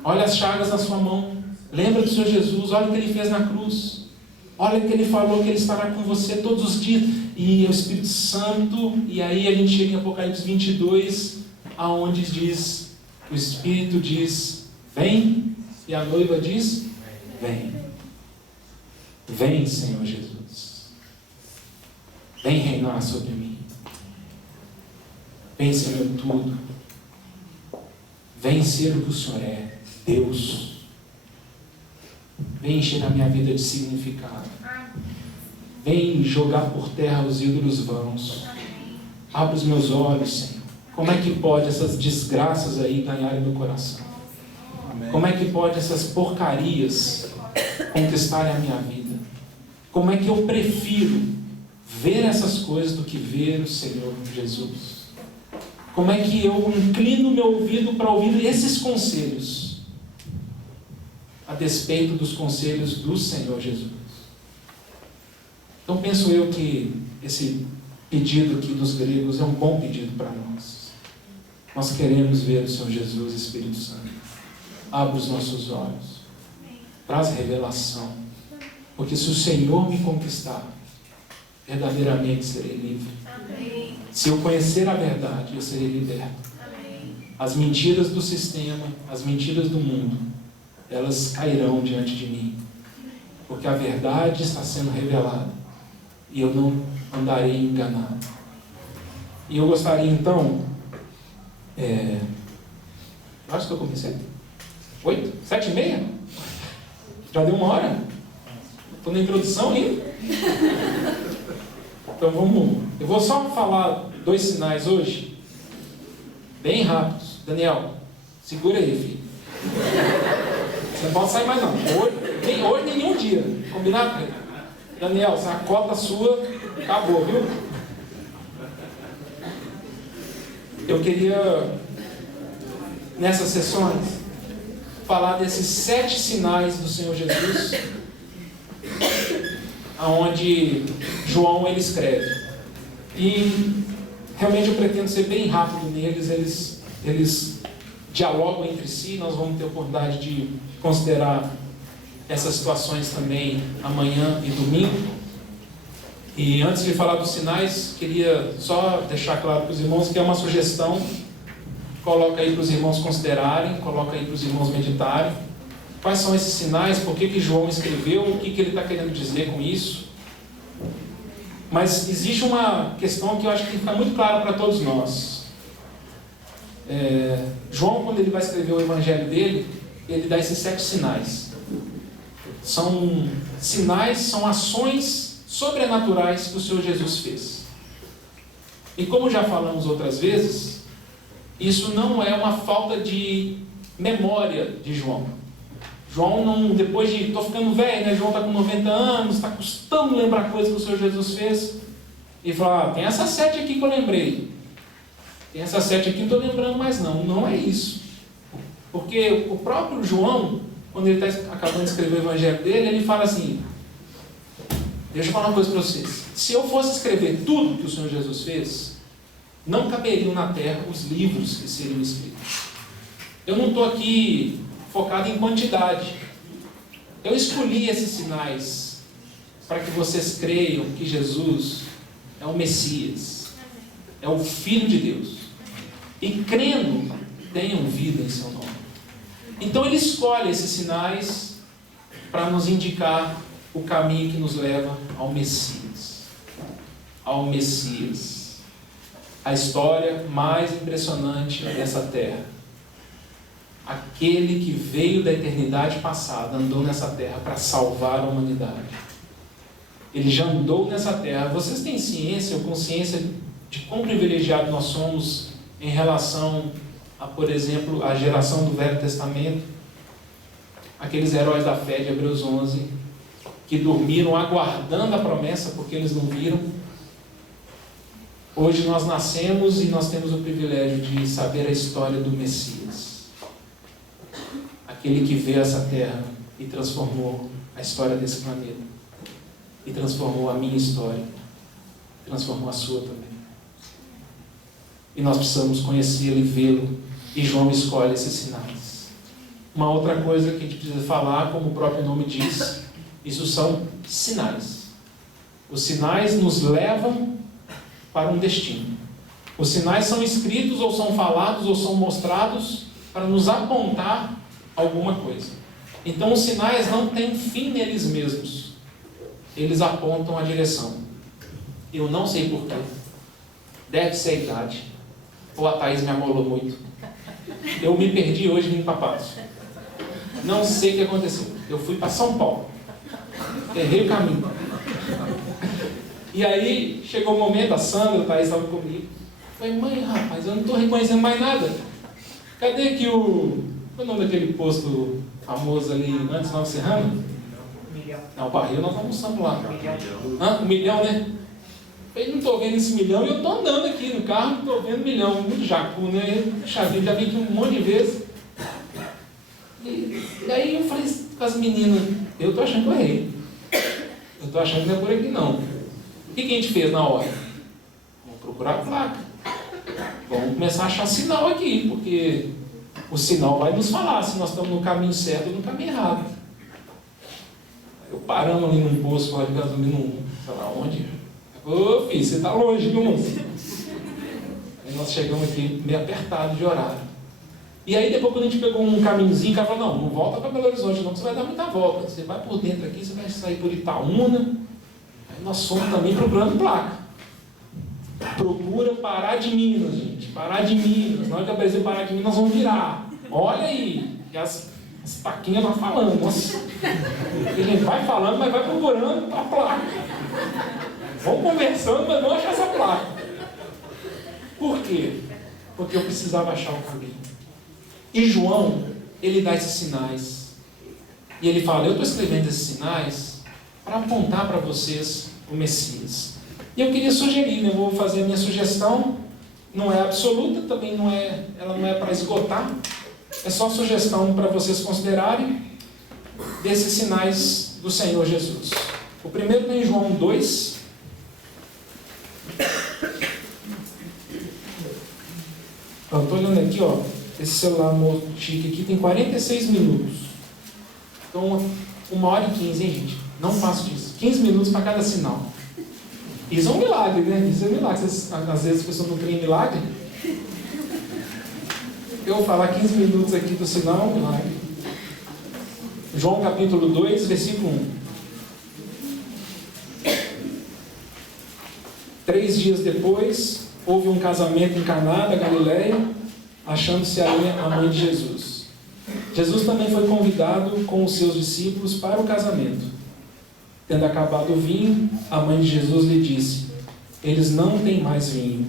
Olha as chagas na sua mão. Lembra do Senhor Jesus, olha o que ele fez na cruz. Olha o que ele falou, que ele estará com você todos os dias. E o Espírito Santo, e aí a gente chega em Apocalipse 22, aonde diz, o Espírito diz, vem, e a noiva diz, vem. Vem, Senhor Jesus. Vem reinar sobre mim. Vem ser meu tudo. Vem ser o que o Senhor é, Deus. Vem encher a minha vida de significado. Vem jogar por terra os ídolos vãos. Abre os meus olhos, Senhor. Como é que pode essas desgraças aí ganharem meu coração? Como é que pode essas porcarias conquistarem a minha vida? Como é que eu prefiro ver essas coisas do que ver o Senhor Jesus? Como é que eu inclino meu ouvido para ouvir esses conselhos, a despeito dos conselhos do Senhor Jesus? Então penso eu que esse pedido aqui dos gregos é um bom pedido para nós. Nós queremos ver o Senhor Jesus, Espírito Santo. Abre os nossos olhos. Traz revelação. Porque se o Senhor me conquistar, verdadeiramente serei livre. Amém. Se eu conhecer a verdade, eu serei liberto. Amém. As mentiras do sistema, as mentiras do mundo, elas cairão diante de mim. Porque a verdade está sendo revelada. E eu não andarei enganado. E eu gostaria então... acho que eu comecei 8? 7h30? Já deu 1 hora? Estou na introdução ainda. Então vamos... Eu vou só falar 2 sinais hoje. Bem rápidos. Daniel, segura aí, filho. Você não pode sair mais não. Hoje nenhum dia. Combinado? Daniel, a cota sua acabou, viu? Eu queria, nessas sessões, falar desses 7 sinais do Senhor Jesus, aonde João ele escreve. E realmente eu pretendo ser bem rápido neles, eles dialogam entre si, nós vamos ter a oportunidade de considerar essas situações também amanhã e domingo. E antes de falar dos sinais, queria só deixar claro para os irmãos que é uma sugestão. Coloca aí para os irmãos considerarem, coloca aí para os irmãos meditarem. Quais são esses sinais? Por que João escreveu? O que ele está querendo dizer com isso? Mas existe uma questão que eu acho que fica muito clara para todos nós. João, quando ele vai escrever o evangelho dele, ele dá esses 7 sinais. São sinais, são ações sobrenaturais que o Senhor Jesus fez. E como já falamos outras vezes, isso não é uma falta de memória de João. João não, depois de, estou ficando velho, né? João está com 90 anos, está custando lembrar coisas que o Senhor Jesus fez. E fala, tem essas 7 aqui que eu lembrei. Tem essas 7 aqui que eu não estou lembrando mais não. Não é isso. Porque o próprio João, quando ele está acabando de escrever o evangelho dele, ele fala assim, deixa eu falar uma coisa para vocês. Se eu fosse escrever tudo que o Senhor Jesus fez, não caberiam na terra os livros que seriam escritos. Eu não estou aqui focado em quantidade. Eu escolhi esses sinais para que vocês creiam que Jesus é o Messias, é o Filho de Deus. E crendo, tenham vida em seu nome. Então ele escolhe esses sinais para nos indicar o caminho que nos leva ao Messias. Ao Messias. A história mais impressionante dessa terra. Aquele que veio da eternidade passada, andou nessa terra para salvar a humanidade. Ele já andou nessa terra. Vocês têm ciência ou consciência de quão privilegiados nós somos em relação a, por exemplo, a geração do Velho Testamento? Aqueles heróis da fé de Hebreus 11, que dormiram aguardando a promessa porque eles não viram. Hoje nós nascemos e nós temos o privilégio de saber a história do Messias. Aquele que veio a essa terra e transformou a história desse planeta. E transformou a minha história. Transformou a sua também. E nós precisamos conhecê-lo e vê-lo. E João escolhe esses sinais. Uma outra coisa que a gente precisa falar, como o próprio nome diz, isso são sinais. Os sinais nos levam para um destino. Os sinais são escritos, ou são falados, ou são mostrados para nos apontar alguma coisa. Então os sinais não têm fim neles mesmos. Eles apontam a direção. Eu não sei porquê. Deve ser a idade. Ou a Thaís me amolou muito. Eu me perdi hoje em Papados. Não sei o que aconteceu. Eu fui para São Paulo. Errei o caminho. E aí chegou o momento, a Sandra, a Thaís estava comigo. Falei, mãe, rapaz, eu não estou reconhecendo mais nada. Cadê aqui o nome daquele posto famoso ali antes, Nova Serrana? Não, o Barril nós almoçamos lá. O Milhão, né? Eu não estou vendo esse milhão e eu estou andando aqui no carro, não estou vendo milhão. Muito jacu, né? Já vi aqui um monte de vezes. E aí eu falei com as meninas, eu estou achando que eu errei. Eu estou achando que não é por aqui não. O que a gente fez na hora? Vamos procurar a placa. Vamos começar a achar sinal aqui, porque o sinal vai nos falar se nós estamos no caminho certo ou no caminho errado. Eu paramos ali num posto lá de gasolina, sei lá onde. Ô filho, você está longe, viu, moço? Aí nós chegamos aqui meio apertado de horário. E aí depois quando a gente pegou um caminhozinho, o cara falou, não volta para Belo Horizonte não, que você vai dar muita volta. Você vai por dentro aqui, você vai sair por Itaúna. Aí nós fomos também procurando placa. Procura parar de Minas, gente. Parar de Minas. Na hora que aparecer parar de Minas, nós vamos virar. Olha aí. Que as plaquinhas vão falando. Nossa. A gente vai falando, mas vai procurando a placa. Vamos conversando, mas não achar essa placa. Por quê? Porque eu precisava achar o caminho. E João, ele dá esses sinais. E ele fala, eu estou escrevendo esses sinais para apontar para vocês o Messias. E eu queria sugerir, né? Eu vou fazer a minha sugestão, não é absoluta, também ela não é para esgotar, é só sugestão para vocês considerarem desses sinais do Senhor Jesus. O primeiro tem João 2. Eu estou olhando aqui, ó, esse celular chique aqui tem 46 minutos. Então, 1h15, hein, gente? Não faço disso. 15 minutos para cada sinal. Isso é um milagre, né? Isso é um milagre. Às vezes as pessoas não creem em milagre. Eu vou falar 15 minutos aqui do sinal, é um milagre. João capítulo 2, versículo 1. 3 dias depois, houve um casamento em Caná da Galileia, achando-se ali a mãe de Jesus. Jesus também foi convidado com os seus discípulos para o casamento. Tendo acabado o vinho, a mãe de Jesus lhe disse, eles não têm mais vinho.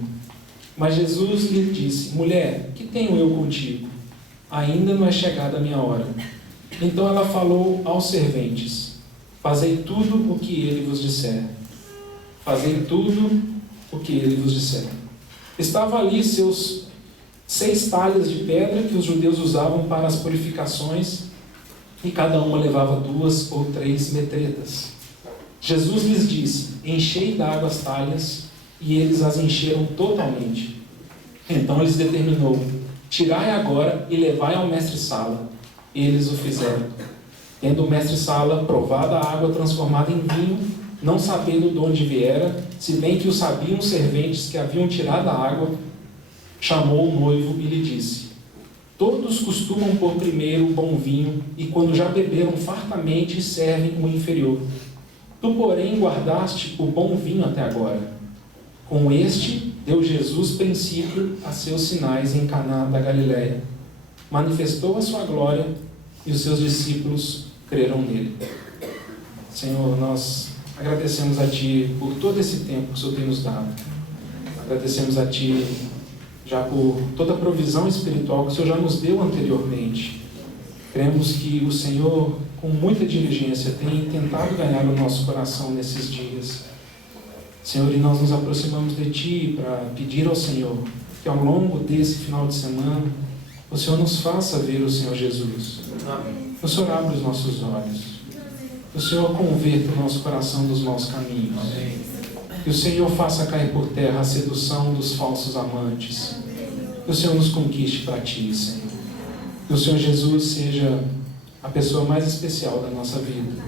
Mas Jesus lhe disse, mulher, que tenho eu contigo? Ainda não é chegada a minha hora. Então ela falou aos serventes, fazei tudo o que ele vos disser. Fazei tudo o que ele vos disser. Estavam ali seus 6 talhas de pedra que os judeus usavam para as purificações, e cada uma levava 2 ou 3 metretas. Jesus lhes disse, enchei d'água as talhas, e eles as encheram totalmente. Então lhes determinou, tirai agora e levai ao mestre-sala. Eles o fizeram. Tendo o mestre-sala provado a água transformada em vinho, não sabendo de onde viera, se bem que o sabiam os serventes que haviam tirado a água, chamou o noivo e lhe disse, todos costumam pôr primeiro o bom vinho, e quando já beberam fartamente, servem o inferior. Tu, porém, guardaste o bom vinho até agora. Com este, deu Jesus princípio a seus sinais em Caná da Galileia. Manifestou a sua glória, e os seus discípulos creram nele. Senhor, nós agradecemos a Ti por todo esse tempo que o Senhor tem nos dado. Agradecemos a Ti já por toda a provisão espiritual que o Senhor já nos deu anteriormente. Cremos que o Senhor, com muita diligência, tem tentado ganhar o nosso coração nesses dias. Senhor, e nós nos aproximamos de Ti para pedir ao Senhor que ao longo desse final de semana o Senhor nos faça ver o Senhor Jesus. O Senhor abre os nossos olhos. O Senhor converta o nosso coração dos maus caminhos. Que o Senhor faça cair por terra a sedução dos falsos amantes. Que o Senhor nos conquiste para Ti, Senhor. Que o Senhor Jesus seja a pessoa mais especial da nossa vida.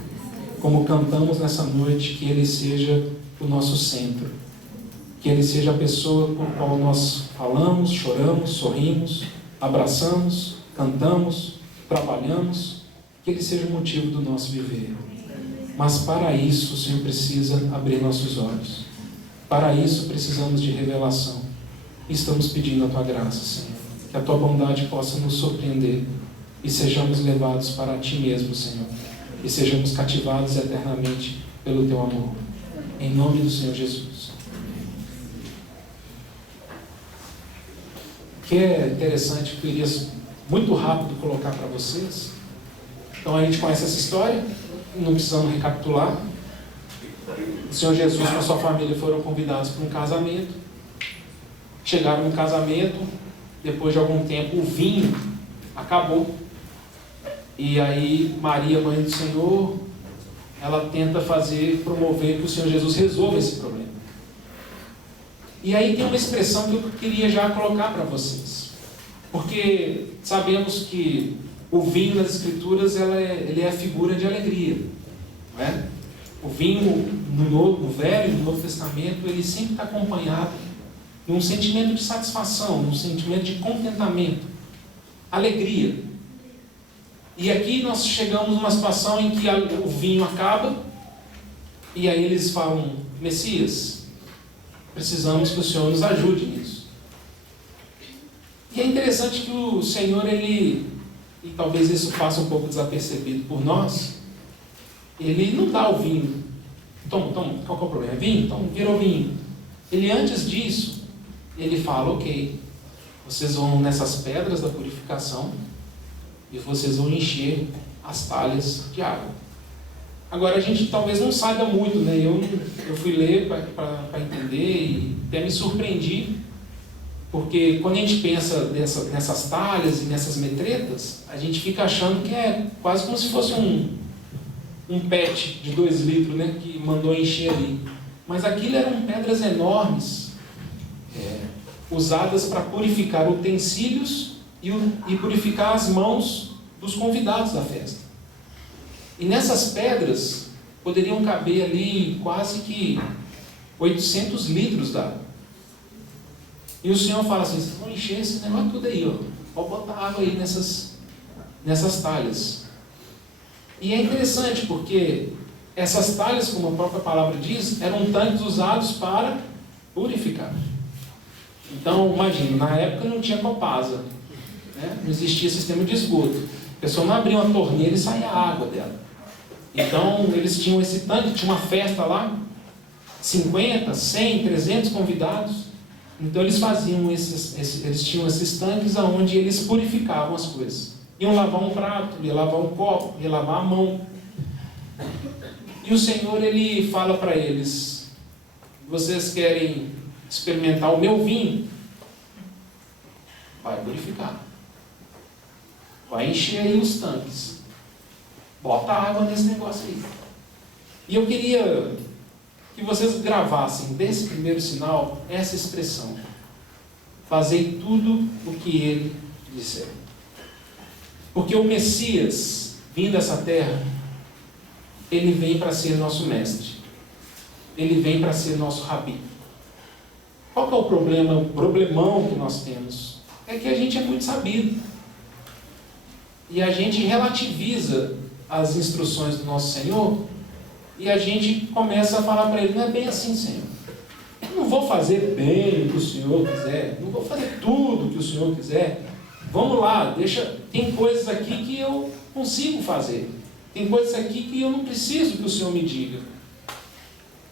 Como cantamos nessa noite, que Ele seja o nosso centro. Que Ele seja a pessoa por qual nós falamos, choramos, sorrimos, abraçamos, cantamos, trabalhamos. Que Ele seja o motivo do nosso viver. Mas para isso o Senhor precisa abrir nossos olhos. Para isso precisamos de revelação. E estamos pedindo a Tua graça, Senhor. Que a Tua bondade possa nos surpreender. E sejamos levados para Ti mesmo, Senhor. E sejamos cativados eternamente pelo Teu amor. Em nome do Senhor Jesus. O que é interessante, que eu queria muito rápido colocar para vocês. Então a gente conhece essa história. Não precisamos recapitular. O Senhor Jesus com a sua família foram convidados para um casamento. Chegaram no casamento. Depois de algum tempo o vinho acabou. E aí Maria, mãe do Senhor, ela tenta promover que o Senhor Jesus resolva esse problema. E aí tem uma expressão que eu queria já colocar para vocês. Porque sabemos que o vinho nas Escrituras ele é a figura de alegria. Não é? O vinho no Velho e no Novo Testamento, ele sempre está acompanhado de um sentimento de satisfação, de um sentimento de contentamento, alegria. E aqui nós chegamos numa situação em que o vinho acaba, e aí eles falam: Messias, precisamos que o Senhor nos ajude nisso. E é interessante que o Senhor, e talvez isso passe um pouco desapercebido por nós, Ele não dá o vinho. Toma, qual que é o problema? É vinho? Então virou vinho. Ele, antes disso, Ele fala: ok, vocês vão nessas pedras da purificação e vocês vão encher as talhas de água. Agora a gente talvez não saiba muito, né? Eu fui ler para entender e até me surpreendi, porque quando a gente pensa nessas talhas e nessas metretas, a gente fica achando que é quase como se fosse um PET de 2 litros, né? Que mandou encher ali. Mas aquilo eram pedras enormes, usadas para purificar utensílios e purificar as mãos dos convidados da festa. E nessas pedras poderiam caber ali quase que 800 litros d'água. E o Senhor fala assim: vocês vão encher esse negócio tudo aí, ó. Pode botar água aí nessas talhas. E é interessante porque essas talhas, como a própria palavra diz, eram tanques usados para purificar. Então, imagina, na época não tinha Copasa, né? Não existia sistema de esgoto. A pessoa não abria uma torneira e saía a água dela. Então, eles tinham esse tanque, tinha uma festa lá, 50, 100, 300 convidados. Então, eles faziam eles tinham esses tanques onde eles purificavam as coisas. Iam lavar um prato, ia lavar um copo, ia lavar a mão. E o Senhor, Ele fala para eles: vocês querem experimentar o meu vinho? Vai purificar. Vai encher aí os tanques. Bota água nesse negócio aí. E eu queria que vocês gravassem desse primeiro sinal essa expressão: fazei tudo o que Ele disser. Porque o Messias, vindo dessa terra, Ele vem para ser nosso mestre. Ele vem para ser nosso rabi. Qual que é o problema, o problemão que nós temos? É que a gente é muito sabido. E a gente relativiza as instruções do nosso Senhor, e a gente começa a falar para Ele: não é bem assim, Senhor. Eu não vou fazer bem o que o Senhor quiser, não vou fazer tudo o que o Senhor quiser. Vamos lá, tem coisas aqui que eu consigo fazer. Tem coisas aqui que eu não preciso que o Senhor me diga.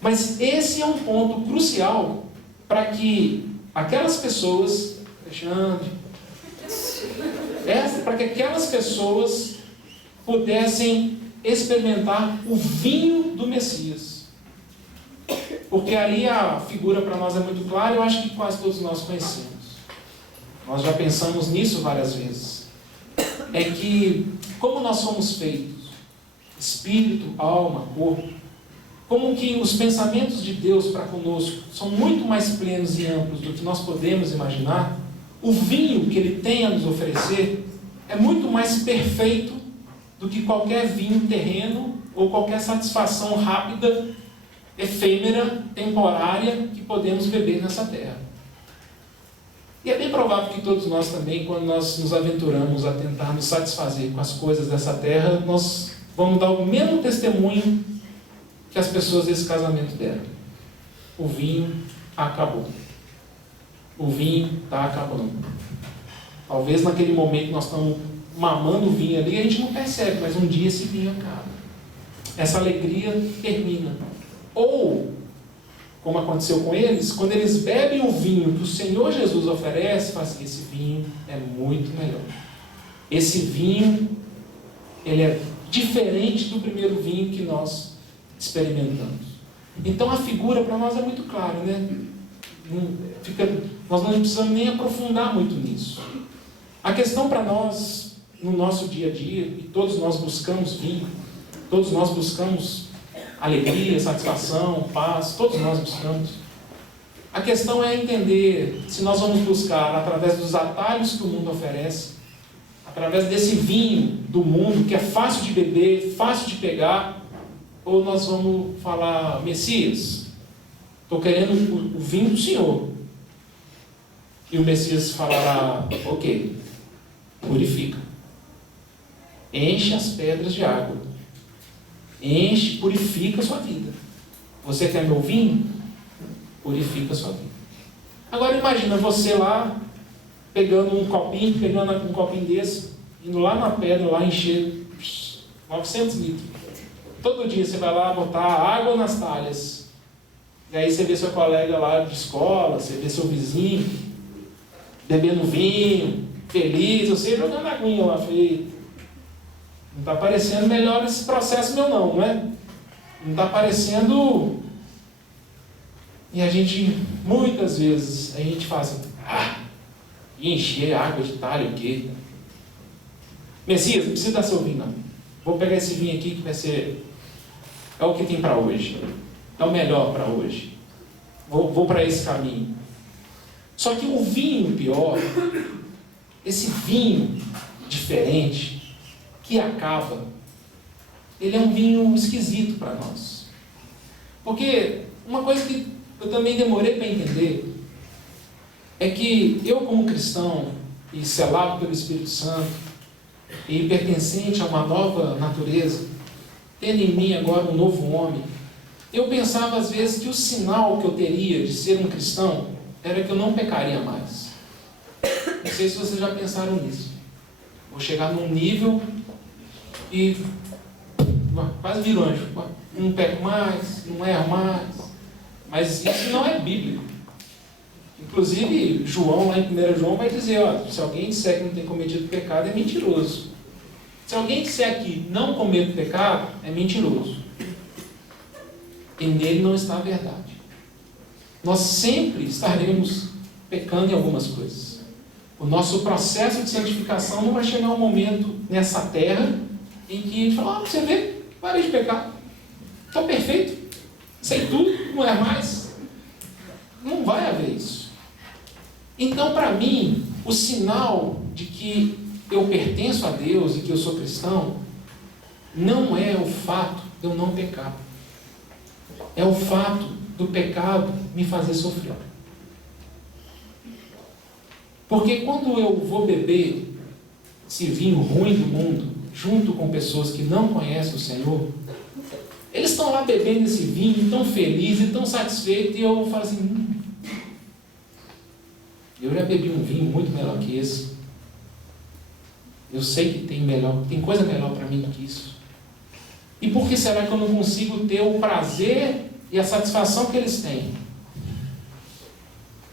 Mas esse é um ponto crucial para que aquelas pessoas, Alexandre, para que aquelas pessoas pudessem experimentar o vinho do Messias. Porque aí a figura para nós é muito clara, eu acho que quase todos nós conhecemos. nós já pensamos nisso várias vezes, é que, como nós somos feitos, espírito, alma, corpo, como que os pensamentos de Deus para conosco são muito mais plenos e amplos do que nós podemos imaginar, o vinho que Ele tem a nos oferecer é muito mais perfeito do que qualquer vinho terreno ou qualquer satisfação rápida, efêmera, temporária que podemos beber nessa terra. E é bem provável que todos nós também, quando nós nos aventuramos a tentar nos satisfazer com as coisas dessa terra, nós vamos dar o mesmo testemunho que as pessoas desse casamento deram. O vinho acabou. O vinho está acabando. Talvez naquele momento nós estamos mamando o vinho ali, a gente não percebe, mas um dia esse vinho acaba. Essa alegria termina. Ou, como aconteceu com eles, quando eles bebem o vinho que o Senhor Jesus oferece, fala assim, esse vinho é muito melhor. Esse vinho, ele é diferente do primeiro vinho que nós experimentamos. Então a figura para nós é muito clara, né? Nós não precisamos nem aprofundar muito nisso. A questão para nós, no nosso dia a dia, e todos nós buscamos vinho, todos nós buscamos alegria, satisfação, paz, todos nós buscamos. A questão é entender se nós vamos buscar através dos atalhos que o mundo oferece, através desse vinho do mundo que é fácil de beber, fácil de pegar, ou nós vamos falar, Messias, estou querendo o vinho do Senhor. E o Messias falará, ok, purifica. Enche as pedras de água. Enche, purifica a sua vida. Você quer meu vinho? Purifica a sua vida. Agora imagina você lá, pegando um copinho desse, indo lá na pedra, lá encher 900 litros. Todo dia você vai lá botar água nas talhas. E aí você vê seu colega lá de escola, você vê seu vizinho bebendo vinho, feliz, você jogando aguinha lá, feio. Não está parecendo melhor esse processo meu não é? Não está parecendo... E a gente, muitas vezes, a gente faz assim, encher água de talha, o quê? Messias, não precisa dar seu vinho não. Vou pegar esse vinho aqui que vai ser... É o que tem para hoje. É o melhor para hoje. Vou para esse caminho. Só que o vinho pior, esse vinho diferente, que acaba, ele é um vinho esquisito para nós. Porque uma coisa que eu também demorei para entender é que eu, como cristão, e selado pelo Espírito Santo, e pertencente a uma nova natureza, tendo em mim agora um novo homem, eu pensava às vezes que o sinal que eu teria de ser um cristão era que eu não pecaria mais. Não sei se vocês já pensaram nisso. Vou chegar num nível e quase viro anjo. Não peco mais, não erro mais. Mas isso não é bíblico. Inclusive, João, lá em 1 João, vai dizer, se alguém disser que não tem cometido pecado, é mentiroso. Se alguém disser que não cometo pecado, é mentiroso. E nele não está a verdade. Nós sempre estaremos pecando em algumas coisas. O nosso processo de santificação não vai chegar um momento nessa terra em que a gente fala, você vê, parei de pecar. Estou perfeito. Sei tudo, não é mais. Não vai haver isso. Então, para mim, o sinal de que eu pertenço a Deus e que eu sou cristão, não é o fato de eu não pecar. É o fato do pecado me fazer sofrer. Porque quando eu vou beber esse vinho ruim do mundo, junto com pessoas que não conhecem o Senhor, eles estão lá bebendo esse vinho, tão felizes e tão satisfeitos, e eu falo assim, eu já bebi um vinho muito melhor que esse. Eu sei que tem coisa melhor para mim do que isso. E por que será que eu não consigo ter o prazer e a satisfação que eles têm?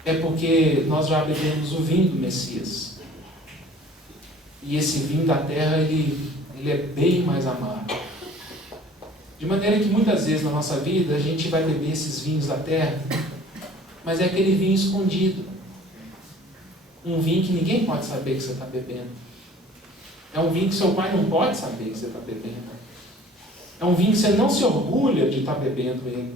É porque nós já bebemos o vinho do Messias. E esse vinho da terra, ele é bem mais amargo. De maneira que muitas vezes na nossa vida a gente vai beber esses vinhos da terra, mas é aquele vinho escondido. Um vinho que ninguém pode saber que você está bebendo. É um vinho que seu pai não pode saber que você está bebendo. É um vinho que você não se orgulha de estar bebendo ele.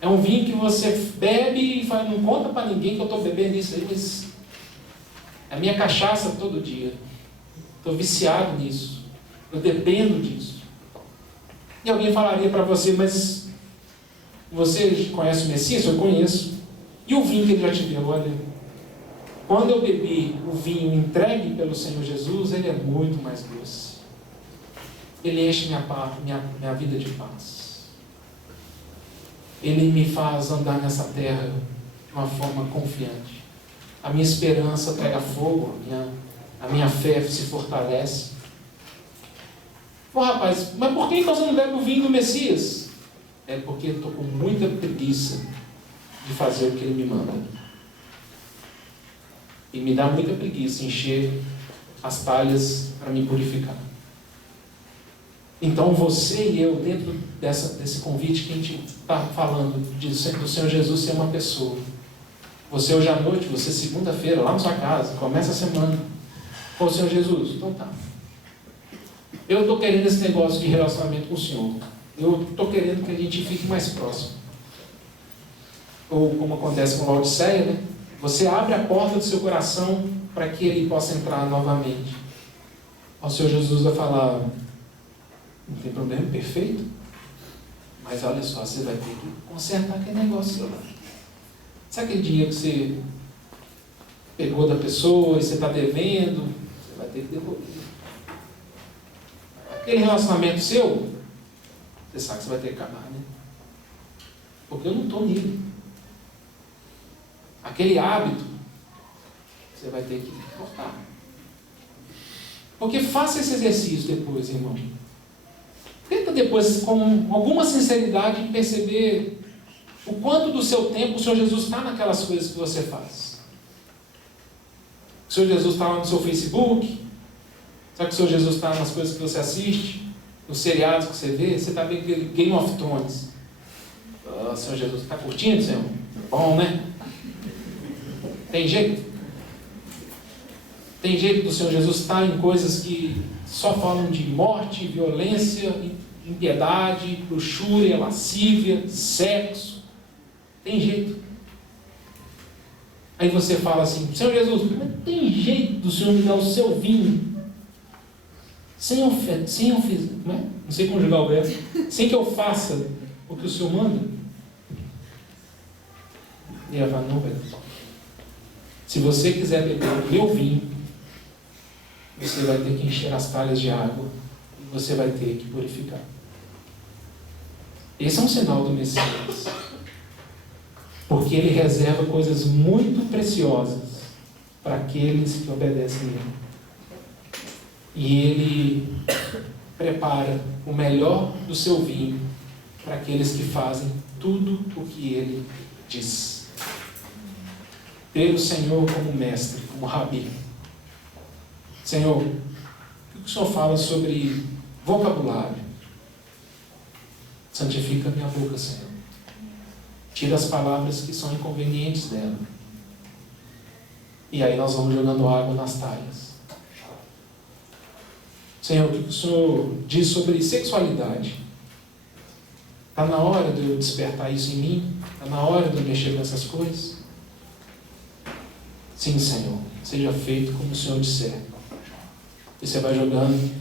É um vinho que você bebe e fala, não conta para ninguém que eu estou bebendo isso aí, mas é a minha cachaça todo dia. Estou viciado nisso. Eu dependo disso. E alguém falaria para você, mas você conhece o Messias? Eu conheço. E o vinho que ele já te deu? Olha, quando eu bebi o vinho entregue pelo Senhor Jesus, ele é muito mais doce. Ele enche minha vida de paz. Ele me faz andar nessa terra de uma forma confiante. A minha esperança pega fogo, a minha fé se fortalece. Pô, rapaz, mas por que você não bebe o vinho do Messias? É porque eu estou com muita preguiça de fazer o que ele me manda. E me dá muita preguiça encher as talhas para me purificar. Então você e eu, dentro desse convite que a gente está falando, do Senhor Jesus ser uma pessoa. Você hoje à noite, você segunda-feira, lá na sua casa, começa a semana. Pô, Senhor Jesus, então tá. Eu estou querendo esse negócio de relacionamento com o Senhor. Eu estou querendo que a gente fique mais próximo. Ou como acontece com Laodiceia, né? Você abre a porta do seu coração para que ele possa entrar novamente. O Senhor Jesus vai falar, não tem problema, perfeito. Mas olha só, você vai ter que consertar aquele negócio lá. Sabe aquele dinheiro que você pegou da pessoa e você está devendo? Você vai ter que devolver. Aquele relacionamento seu, você sabe que você vai ter que acabar, né? Porque eu não estou nele. Aquele hábito, você vai ter que cortar. Porque faça esse exercício depois, irmão. Tenta depois, com alguma sinceridade, perceber o quanto do seu tempo o Senhor Jesus está naquelas coisas que você faz. O Senhor Jesus está lá no seu Facebook? Será que o Senhor Jesus está nas coisas que você assiste? Nos seriados que você vê? Você está vendo Game of Thrones? Oh, Senhor Jesus, está curtindo, Senhor? Bom, né? Tem jeito? Tem jeito do Senhor Jesus estar em coisas que só falam de morte, violência, impiedade, luxúria, lascívia, sexo? Tem jeito? Aí você fala assim, Senhor Jesus, mas tem jeito do Senhor me dar o seu vinho? Sem não sei conjugar o verbo, sem que eu faça o que o Senhor manda? E ela fala, não, velho. Se você quiser beber o meu vinho, você vai ter que encher as talhas de água e você vai ter que purificar. Esse é um sinal do Messias. Porque ele reserva coisas muito preciosas para aqueles que obedecem a ele. E ele prepara o melhor do seu vinho para aqueles que fazem tudo o que ele diz. Ter o Senhor como mestre, como rabi. Senhor, o que o Senhor fala sobre vocabulário? Santifica minha boca, Senhor. Tira as palavras que são inconvenientes dela. E aí nós vamos jogando água nas talhas. Senhor, o que o Senhor diz sobre sexualidade? Está na hora de eu despertar isso em mim? Está na hora de eu mexer com essas coisas? Sim, Senhor. Seja feito como o Senhor disser. E você vai jogando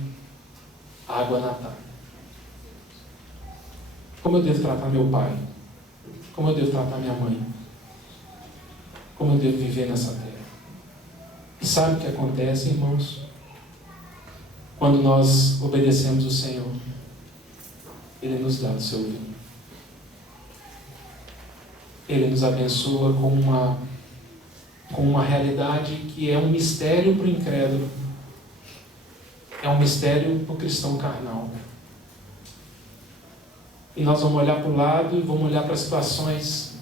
água na talha. Como eu devo tratar meu pai? Como eu devo tratar minha mãe? Como eu devo viver nessa terra? E sabe o que acontece, irmãos? Quando nós obedecemos o Senhor, Ele nos dá do seu vinho. Ele nos abençoa com uma realidade que é um mistério para o incrédulo. É um mistério para o cristão carnal. E nós vamos olhar para o lado e vamos olhar para as situações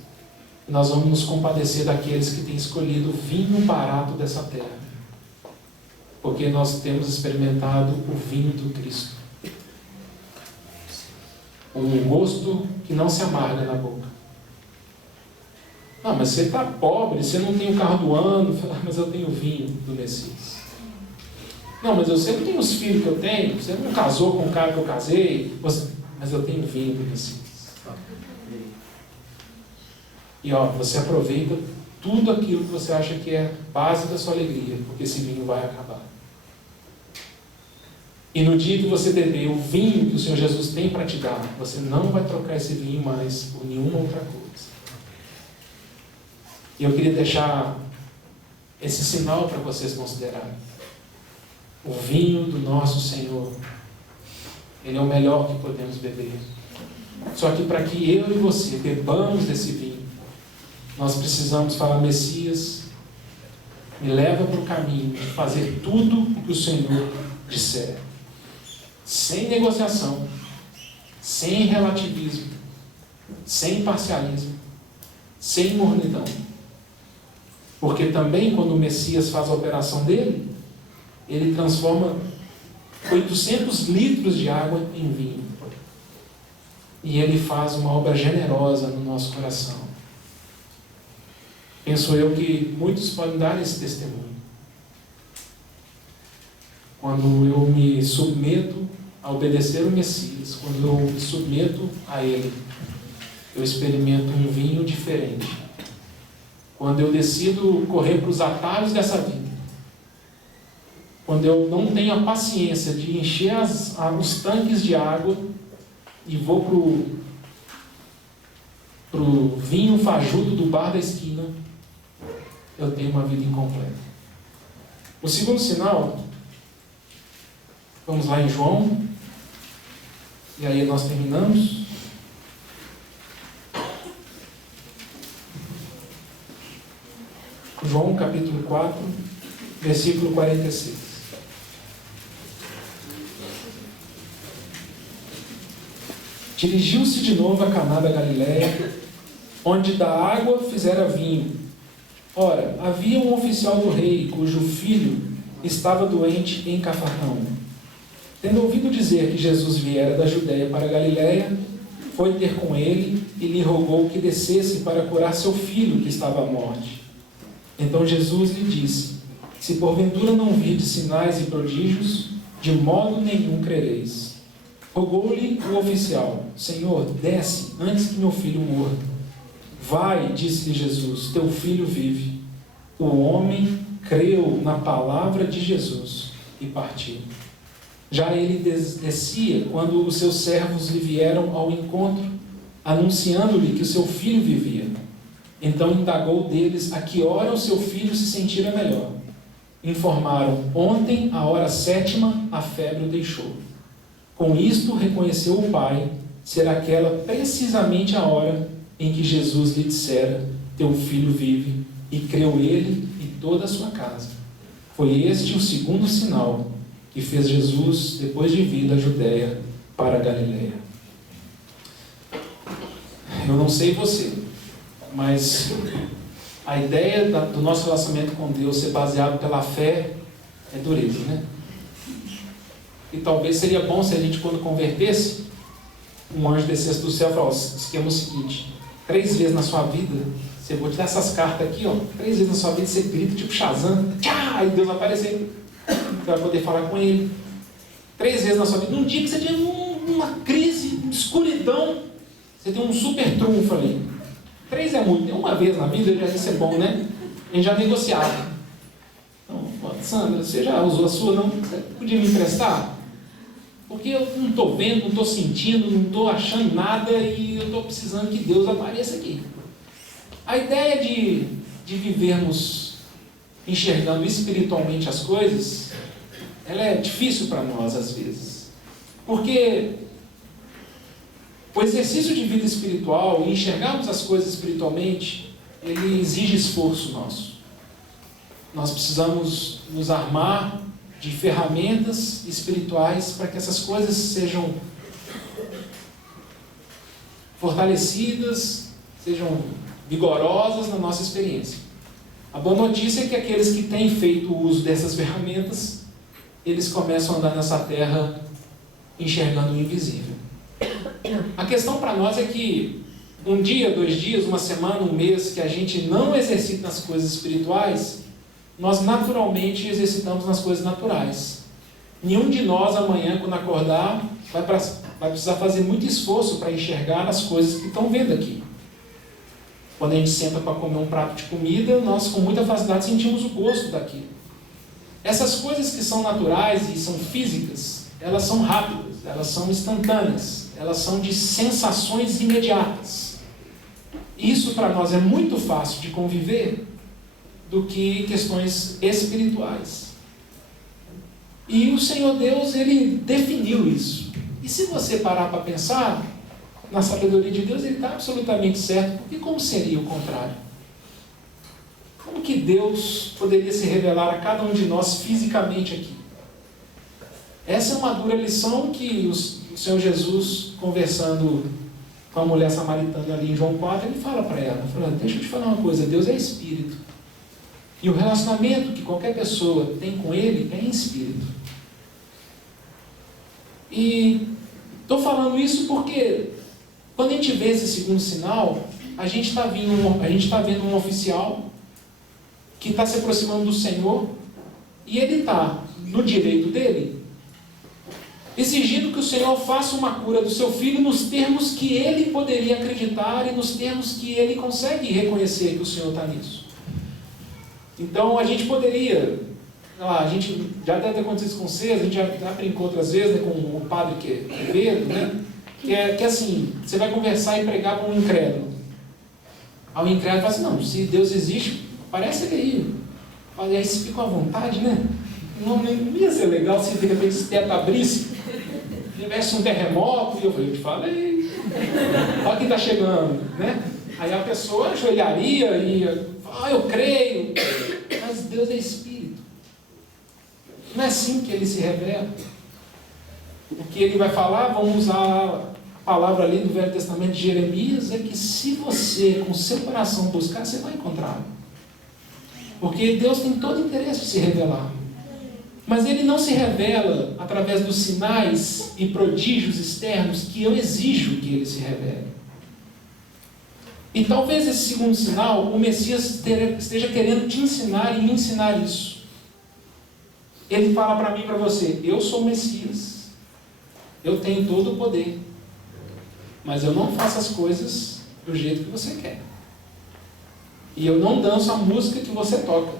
e nós vamos nos compadecer daqueles que têm escolhido o vinho barato dessa terra. Porque nós temos experimentado o vinho do Cristo. Um gosto que não se amarga na boca. Não, mas você está pobre, você não tem o carro do ano. Mas eu tenho o vinho do Messias. Não, mas eu sempre tenho os filhos que eu tenho. Você não casou com o cara que eu casei. Mas eu tenho o vinho do Messias. E você aproveita tudo aquilo que você acha que é base da sua alegria, porque esse vinho vai acabar. E no dia que você beber o vinho que o Senhor Jesus tem para te dar, você não vai trocar esse vinho mais por nenhuma outra coisa. E eu queria deixar esse sinal para vocês considerarem. O vinho do nosso Senhor, ele é o melhor que podemos beber. Só que para que eu e você bebamos desse vinho, nós precisamos falar: Messias, me leva para o caminho de fazer tudo o que o Senhor disser. Sem negociação, sem relativismo, sem parcialismo, sem mornidão. Porque também quando o Messias faz a operação dele, ele transforma 800 litros de água em vinho. E ele faz uma obra generosa no nosso coração. Penso eu que muitos podem dar esse testemunho. Quando eu me submeto a obedecer o Messias, quando eu me submeto a Ele, eu experimento um vinho diferente. Quando eu decido correr para os atalhos dessa vida, quando eu não tenho a paciência de encher os tanques de água e vou para o vinho fajuto do bar da esquina, eu tenho uma vida incompleta. O segundo sinal, vamos lá em João, e aí nós terminamos. João capítulo 4, versículo 46. Dirigiu-se de novo a Caná da Galileia, onde da água fizera vinho. Ora, havia um oficial do rei, cujo filho estava doente em Cafarnaum. Tendo ouvido dizer que Jesus viera da Judeia para a Galileia, foi ter com ele e lhe rogou que descesse para curar seu filho, que estava à morte. Então Jesus lhe disse: se porventura não virdes sinais e prodígios, de modo nenhum crereis. Rogou-lhe o oficial: Senhor, desce, antes que meu filho morra. Vai, disse-lhe Jesus, teu filho vive. O homem creu na palavra de Jesus e partiu. Já ele descia quando os seus servos lhe vieram ao encontro, anunciando-lhe que o seu filho vivia. Então indagou deles a que hora o seu filho se sentira melhor. Informaram: ontem, à hora 7ª, a febre o deixou. Com isto reconheceu o pai ser aquela precisamente a hora em que Jesus lhe dissera: teu filho vive, e creu ele e toda a sua casa. Foi este o segundo sinal que fez Jesus depois de vir da Judeia para a Galileia. Eu não sei você, mas a ideia do nosso relacionamento com Deus ser baseado pela fé é dureza, né? E talvez seria bom se a gente, quando convertesse, um anjo descesse do céu e falasse: o esquema é o seguinte, 3 vezes na sua vida, eu vou te dar essas cartas aqui, 3 vezes na sua vida, você grita tipo Shazam, tchá, e Deus vai aparecer. Você vai poder falar com Ele. 3 vezes na sua vida. Num dia que você tem uma crise, uma escuridão, você tem um super trunfo ali. 3 é muito. Uma vez na vida já ia ser bom, né? A gente já negociava. Então, Sandra, você já usou a sua? Não? Você podia me emprestar? Porque eu não estou vendo, não estou sentindo, não estou achando nada e eu estou precisando que Deus apareça aqui. A ideia de vivermos enxergando espiritualmente as coisas, ela é difícil para nós às vezes. Porque o exercício de vida espiritual e enxergarmos as coisas espiritualmente, ele exige esforço nosso. Nós precisamos nos armar de ferramentas espirituais para que essas coisas sejam fortalecidas, sejam vigorosas na nossa experiência. A boa notícia é que aqueles que têm feito o uso dessas ferramentas, eles começam a andar nessa terra enxergando o invisível. A questão para nós é que um dia, 2 dias, uma semana, um mês que a gente não exercita nas coisas espirituais, nós naturalmente exercitamos nas coisas naturais. Nenhum de nós amanhã, quando acordar, vai precisar fazer muito esforço para enxergar as coisas que estão vendo aqui. Quando a gente senta para comer um prato de comida, nós com muita facilidade sentimos o gosto daquilo. Essas coisas que são naturais e são físicas, elas são rápidas, elas são instantâneas, elas são de sensações imediatas. Isso para nós é muito fácil de conviver do que questões espirituais. E o Senhor Deus, Ele definiu isso. E se você parar para pensar, na sabedoria de Deus, Ele está absolutamente certo. Porque como seria o contrário? Como que Deus poderia se revelar a cada um de nós fisicamente aqui? Essa é uma dura lição que o Senhor Jesus, conversando com a mulher samaritana ali em João 4, Ele fala para ela, deixa eu te falar uma coisa, Deus é Espírito. E o relacionamento que qualquer pessoa tem com Ele é em Espírito. E estou falando isso porque quando a gente vê esse segundo sinal, a gente está vendo um oficial que está se aproximando do Senhor e ele está no direito dele, exigindo que o Senhor faça uma cura do seu filho nos termos que ele poderia acreditar e nos termos que ele consegue reconhecer que o Senhor está nisso. Então a gente poderia, a gente já deve ter acontecido isso com vocês, a gente já brincou outras vezes, né, com o padre que é Pedro, né? Que é assim, você vai conversar e pregar para um incrédulo. Aí o incrédulo fala assim, não, se Deus existe, parece ele aí. Olha, aí você fica à vontade, né? Não ia ser legal se de repente esse teto abrisse, tivesse um terremoto, e eu te falei, olha quem está chegando, né? Aí a pessoa ajoelharia e eu creio, mas Deus é Espírito. Não é assim que Ele se revela. O que Ele vai falar, vamos usar a palavra ali do Velho Testamento de Jeremias, é que se você, com o seu coração buscar, você vai encontrar. Porque Deus tem todo o interesse de se revelar. Mas Ele não se revela através dos sinais e prodígios externos que eu exijo que Ele se revele. E talvez esse segundo sinal, o Messias esteja querendo te ensinar e me ensinar isso. Ele fala para mim e para você, eu sou o Messias, eu tenho todo o poder, mas eu não faço as coisas do jeito que você quer. E eu não danço a música que você toca.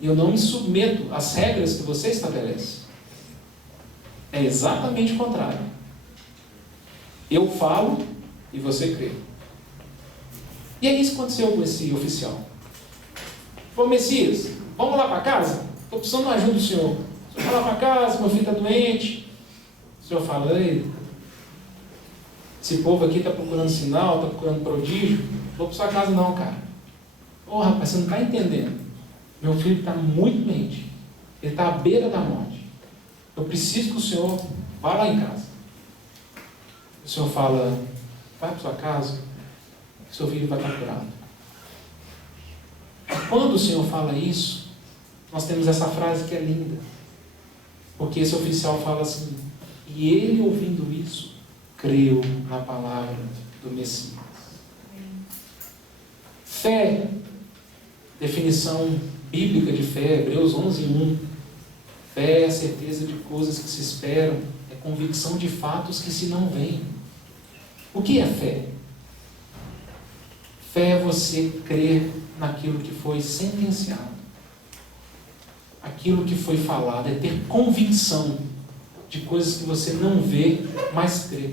E eu não me submeto às regras que você estabelece. É exatamente o contrário. Eu falo e você crê. E é isso que aconteceu com esse oficial. Ô Messias, vamos lá para casa? Estou precisando de ajuda do senhor. O senhor vai lá para casa, meu filho está doente. O senhor fala, ei, esse povo aqui está procurando sinal, está procurando prodígio. Não vou para sua casa não, cara. Ô rapaz, você não está entendendo. Meu filho está muito doente. Ele está à beira da morte. Eu preciso que o senhor vá lá em casa. O senhor fala, vai para sua casa, que seu filho vai estar curado. Quando o Senhor fala isso, nós temos essa frase que é linda. Porque esse oficial fala assim, e ele ouvindo isso, creu na palavra do Messias. Fé, definição bíblica de fé, Hebreus 11:1. Fé é a certeza de coisas que se esperam, é convicção de fatos que se não veem. O que é fé? Fé é você crer naquilo que foi sentenciado, aquilo que foi falado, é ter convicção de coisas que você não vê, mas crê.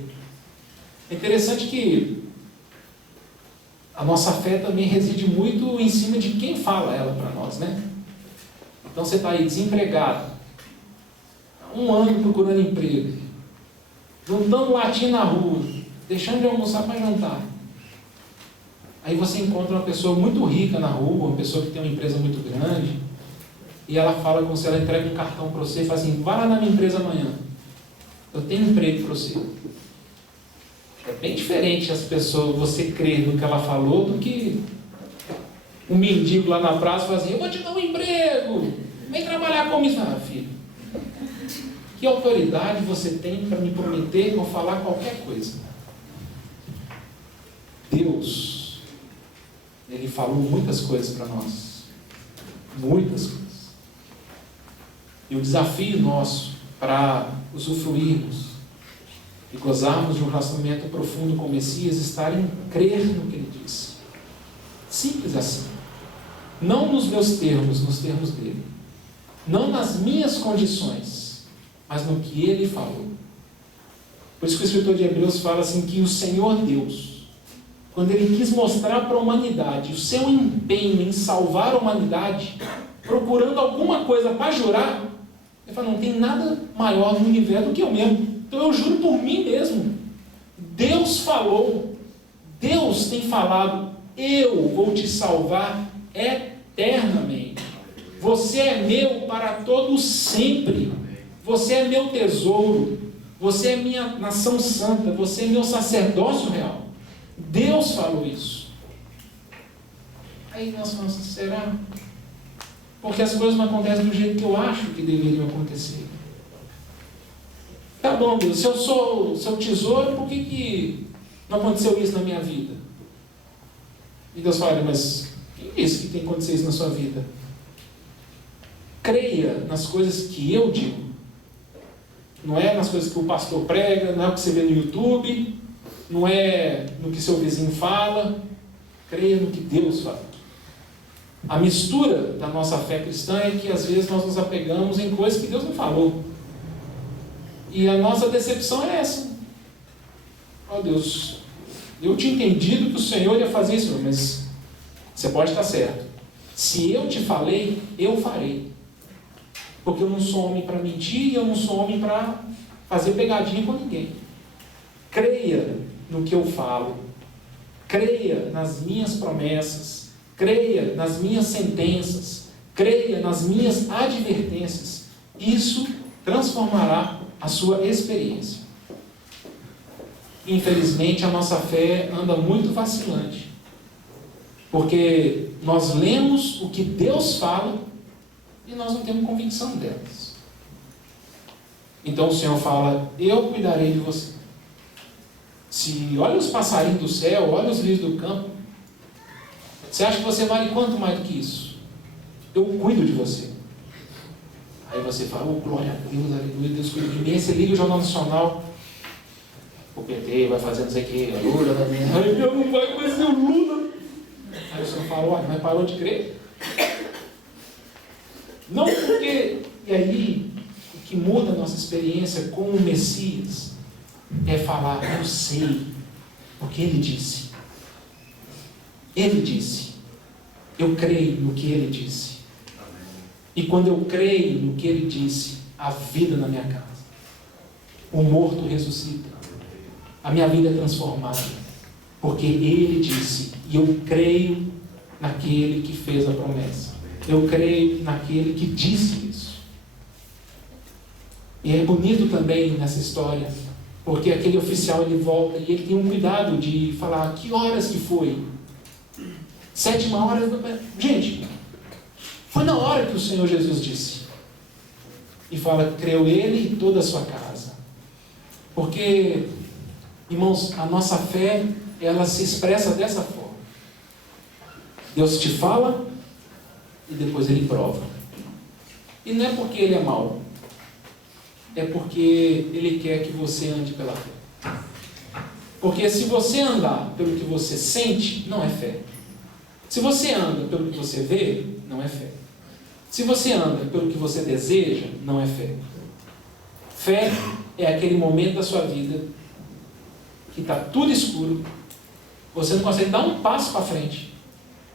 É interessante que a nossa fé também reside muito em cima de quem fala ela para nós, né? Então você está aí desempregado, há 1 ano procurando emprego, juntando latim na rua, deixando de almoçar para jantar. Aí você encontra uma pessoa muito rica na rua, uma pessoa que tem uma empresa muito grande, e ela fala com você, ela entrega um cartão para você e fala assim, vá lá na minha empresa amanhã, eu tenho um emprego para você. É bem diferente as pessoas, você crer no que ela falou, do que um mendigo lá na praça fala assim, eu vou te dar um emprego, vem trabalhar comigo. Ah, filho, que autoridade você tem para me prometer ou falar qualquer coisa? Deus, Ele falou muitas coisas para nós. Muitas coisas. E o desafio nosso para usufruirmos e gozarmos de um relacionamento profundo com o Messias está em crer no que Ele disse. Simples assim. Não nos meus termos, nos termos dele. Não nas minhas condições, mas no que Ele falou. Por isso que o escritor de Hebreus fala assim, que o Senhor Deus, quando Ele quis mostrar para a humanidade o seu empenho em salvar a humanidade, procurando alguma coisa para jurar, Ele fala, não tem nada maior no universo do que eu mesmo. Então eu juro por mim mesmo. Deus falou, Deus tem falado, eu vou te salvar eternamente. Você é meu para todo sempre. Você é meu tesouro. Você é minha nação santa. Você é meu sacerdócio real. Deus falou isso. Aí nós falamos, será? Porque as coisas não acontecem do jeito que eu acho que deveriam acontecer. Tá bom, Deus, se eu sou seu tesouro, por que não aconteceu isso na minha vida? E Deus fala, mas quem disse que tem que acontecer isso na sua vida? Creia nas coisas que eu digo. Não é nas coisas que o pastor prega, não é o que você vê no YouTube, não é no que seu vizinho fala. Creia no que Deus fala. A mistura da nossa fé cristã é que às vezes nós nos apegamos em coisas que Deus não falou. E a nossa decepção é essa. Oh Deus, eu tinha entendido que o Senhor ia fazer isso, mas você pode estar certo. Se eu te falei, eu farei. Porque eu não sou homem para mentir e eu não sou homem para fazer pegadinha com ninguém. Creia no que eu falo. Creia nas minhas promessas. Creia nas minhas sentenças. Creia nas minhas advertências. Isso transformará a sua experiência. Infelizmente, a nossa fé anda muito vacilante. Porque nós lemos o que Deus fala e nós não temos convicção delas. Então o Senhor fala, eu cuidarei de você. Se olha os passarinhos do céu, olha os lírios do campo, você acha que você vale quanto mais do que isso? Eu cuido de você. Aí você fala, oh, glória a Deus, aleluia, Deus cuida de mim. Aí você liga o Jornal Nacional, o PT vai fazer não sei o que, Lula, aí Deus não vai conhecer o Lula. Aí o Senhor fala, olha, mas parou de crer? Não porque, e aí, o que muda a nossa experiência com o Messias é falar, eu sei, porque Ele disse. Ele disse. Eu creio no que Ele disse. E quando eu creio no que Ele disse, há vida na minha casa. O morto ressuscita. A minha vida é transformada. Porque Ele disse. E eu creio naquele que fez a promessa. Eu creio naquele que disse isso. E é bonito também nessa história, porque aquele oficial ele volta e ele tem um cuidado de falar que horas que foi. 7ª hora. Gente, foi na hora que o Senhor Jesus disse. E fala, creu ele e toda a sua casa. Porque, irmãos, a nossa fé, ela se expressa dessa forma. Deus te fala e depois Ele prova. E não é porque Ele é mau. É porque Ele quer que você ande pela fé. Porque se você andar pelo que você sente, não é fé. Se você anda pelo que você vê, não é fé. Se você anda pelo que você deseja, não é fé. Fé é aquele momento da sua vida que está tudo escuro, você não consegue dar um passo para frente,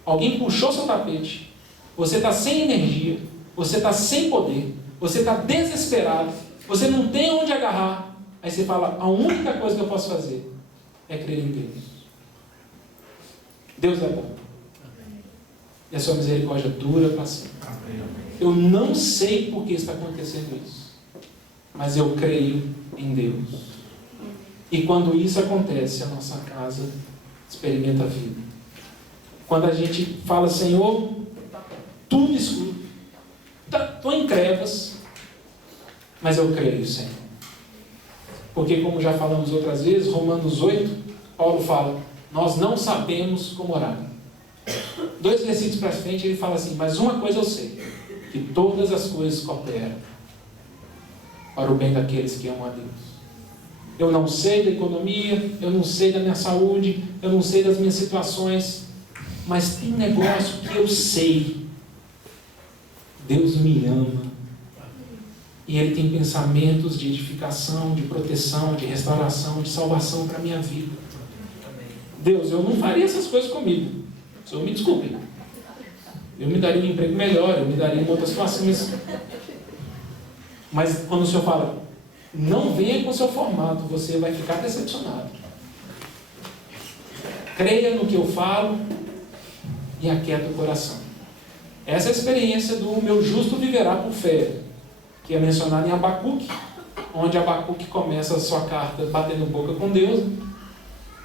alguém puxou seu tapete, você está sem energia, você está sem poder, você está desesperado, você não tem onde agarrar. Aí você fala, a única coisa que eu posso fazer é crer em Deus. Deus é bom. E a sua misericórdia dura para sempre. Eu não sei por que está acontecendo isso, mas eu creio em Deus. E quando isso acontece, a nossa casa experimenta a vida. Quando a gente fala, Senhor, tudo escuro, estou em trevas, mas eu creio, Senhor. Porque, como já falamos outras vezes, Romanos 8, Paulo fala, nós não sabemos como orar. 2 versículos para frente ele fala assim: mas uma coisa eu sei, que todas as coisas cooperam para o bem daqueles que amam a Deus. Eu não sei da economia, eu não sei da minha saúde, eu não sei das minhas situações, mas tem um negócio que eu sei: Deus me ama, e Ele tem pensamentos de edificação, de proteção, de restauração, de salvação para a minha vida. Deus, eu não faria essas coisas comigo, o Senhor me desculpe, eu me daria um emprego melhor, eu me daria uma outra situação, mas quando o Senhor fala, não venha com o seu formato, você vai ficar decepcionado. Creia no que eu falo e aquieta o coração. Essa é a experiência do meu justo viverá por fé, que é mencionado em Abacuque, onde Abacuque começa a sua carta batendo boca com Deus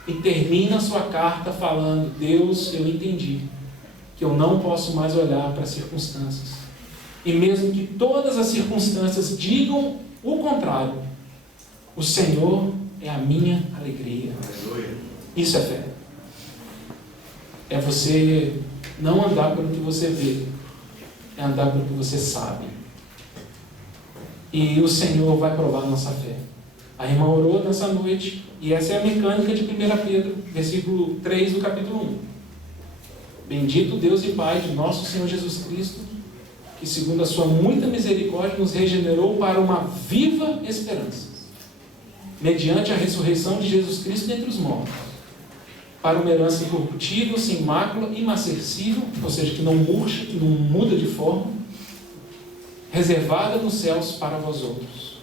e termina a sua carta falando: Deus, eu entendi que eu não posso mais olhar para as circunstâncias, e mesmo que todas as circunstâncias digam o contrário, o Senhor é a minha alegria. Isso é fé. É você não andar pelo que você vê, é andar pelo que você sabe. E o Senhor vai provar a nossa fé. A irmã orou nessa noite, e essa é a mecânica de 1 Pedro, versículo 3 do capítulo 1. Bendito Deus e Pai de nosso Senhor Jesus Cristo, que segundo a sua muita misericórdia nos regenerou para uma viva esperança, mediante a ressurreição de Jesus Cristo dentre os mortos, para uma herança incorruptível, sem mácula, imarcessível, ou seja, que não murcha, que não muda de forma, reservada nos céus para vós outros.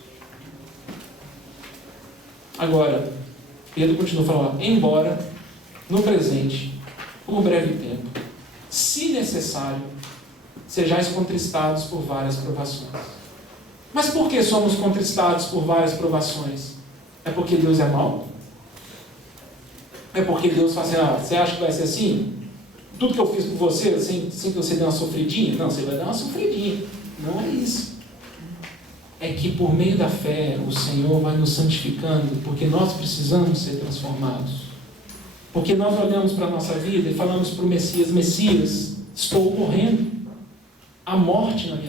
Agora, Pedro continua falando: embora, no presente, por breve tempo, se necessário, sejais contristados por várias provações. Mas por que somos contristados por várias provações? É porque Deus é mau? É porque Deus fala assim: você acha que vai ser assim? Tudo que eu fiz por você, sem que você dê uma sofridinha? Não, você vai dar uma sofridinha. Não é isso. É que por meio da fé, o Senhor vai nos santificando, porque nós precisamos ser transformados. Porque nós olhamos para a nossa vida e falamos para o Messias: Messias, estou morrendo. Há morte na minha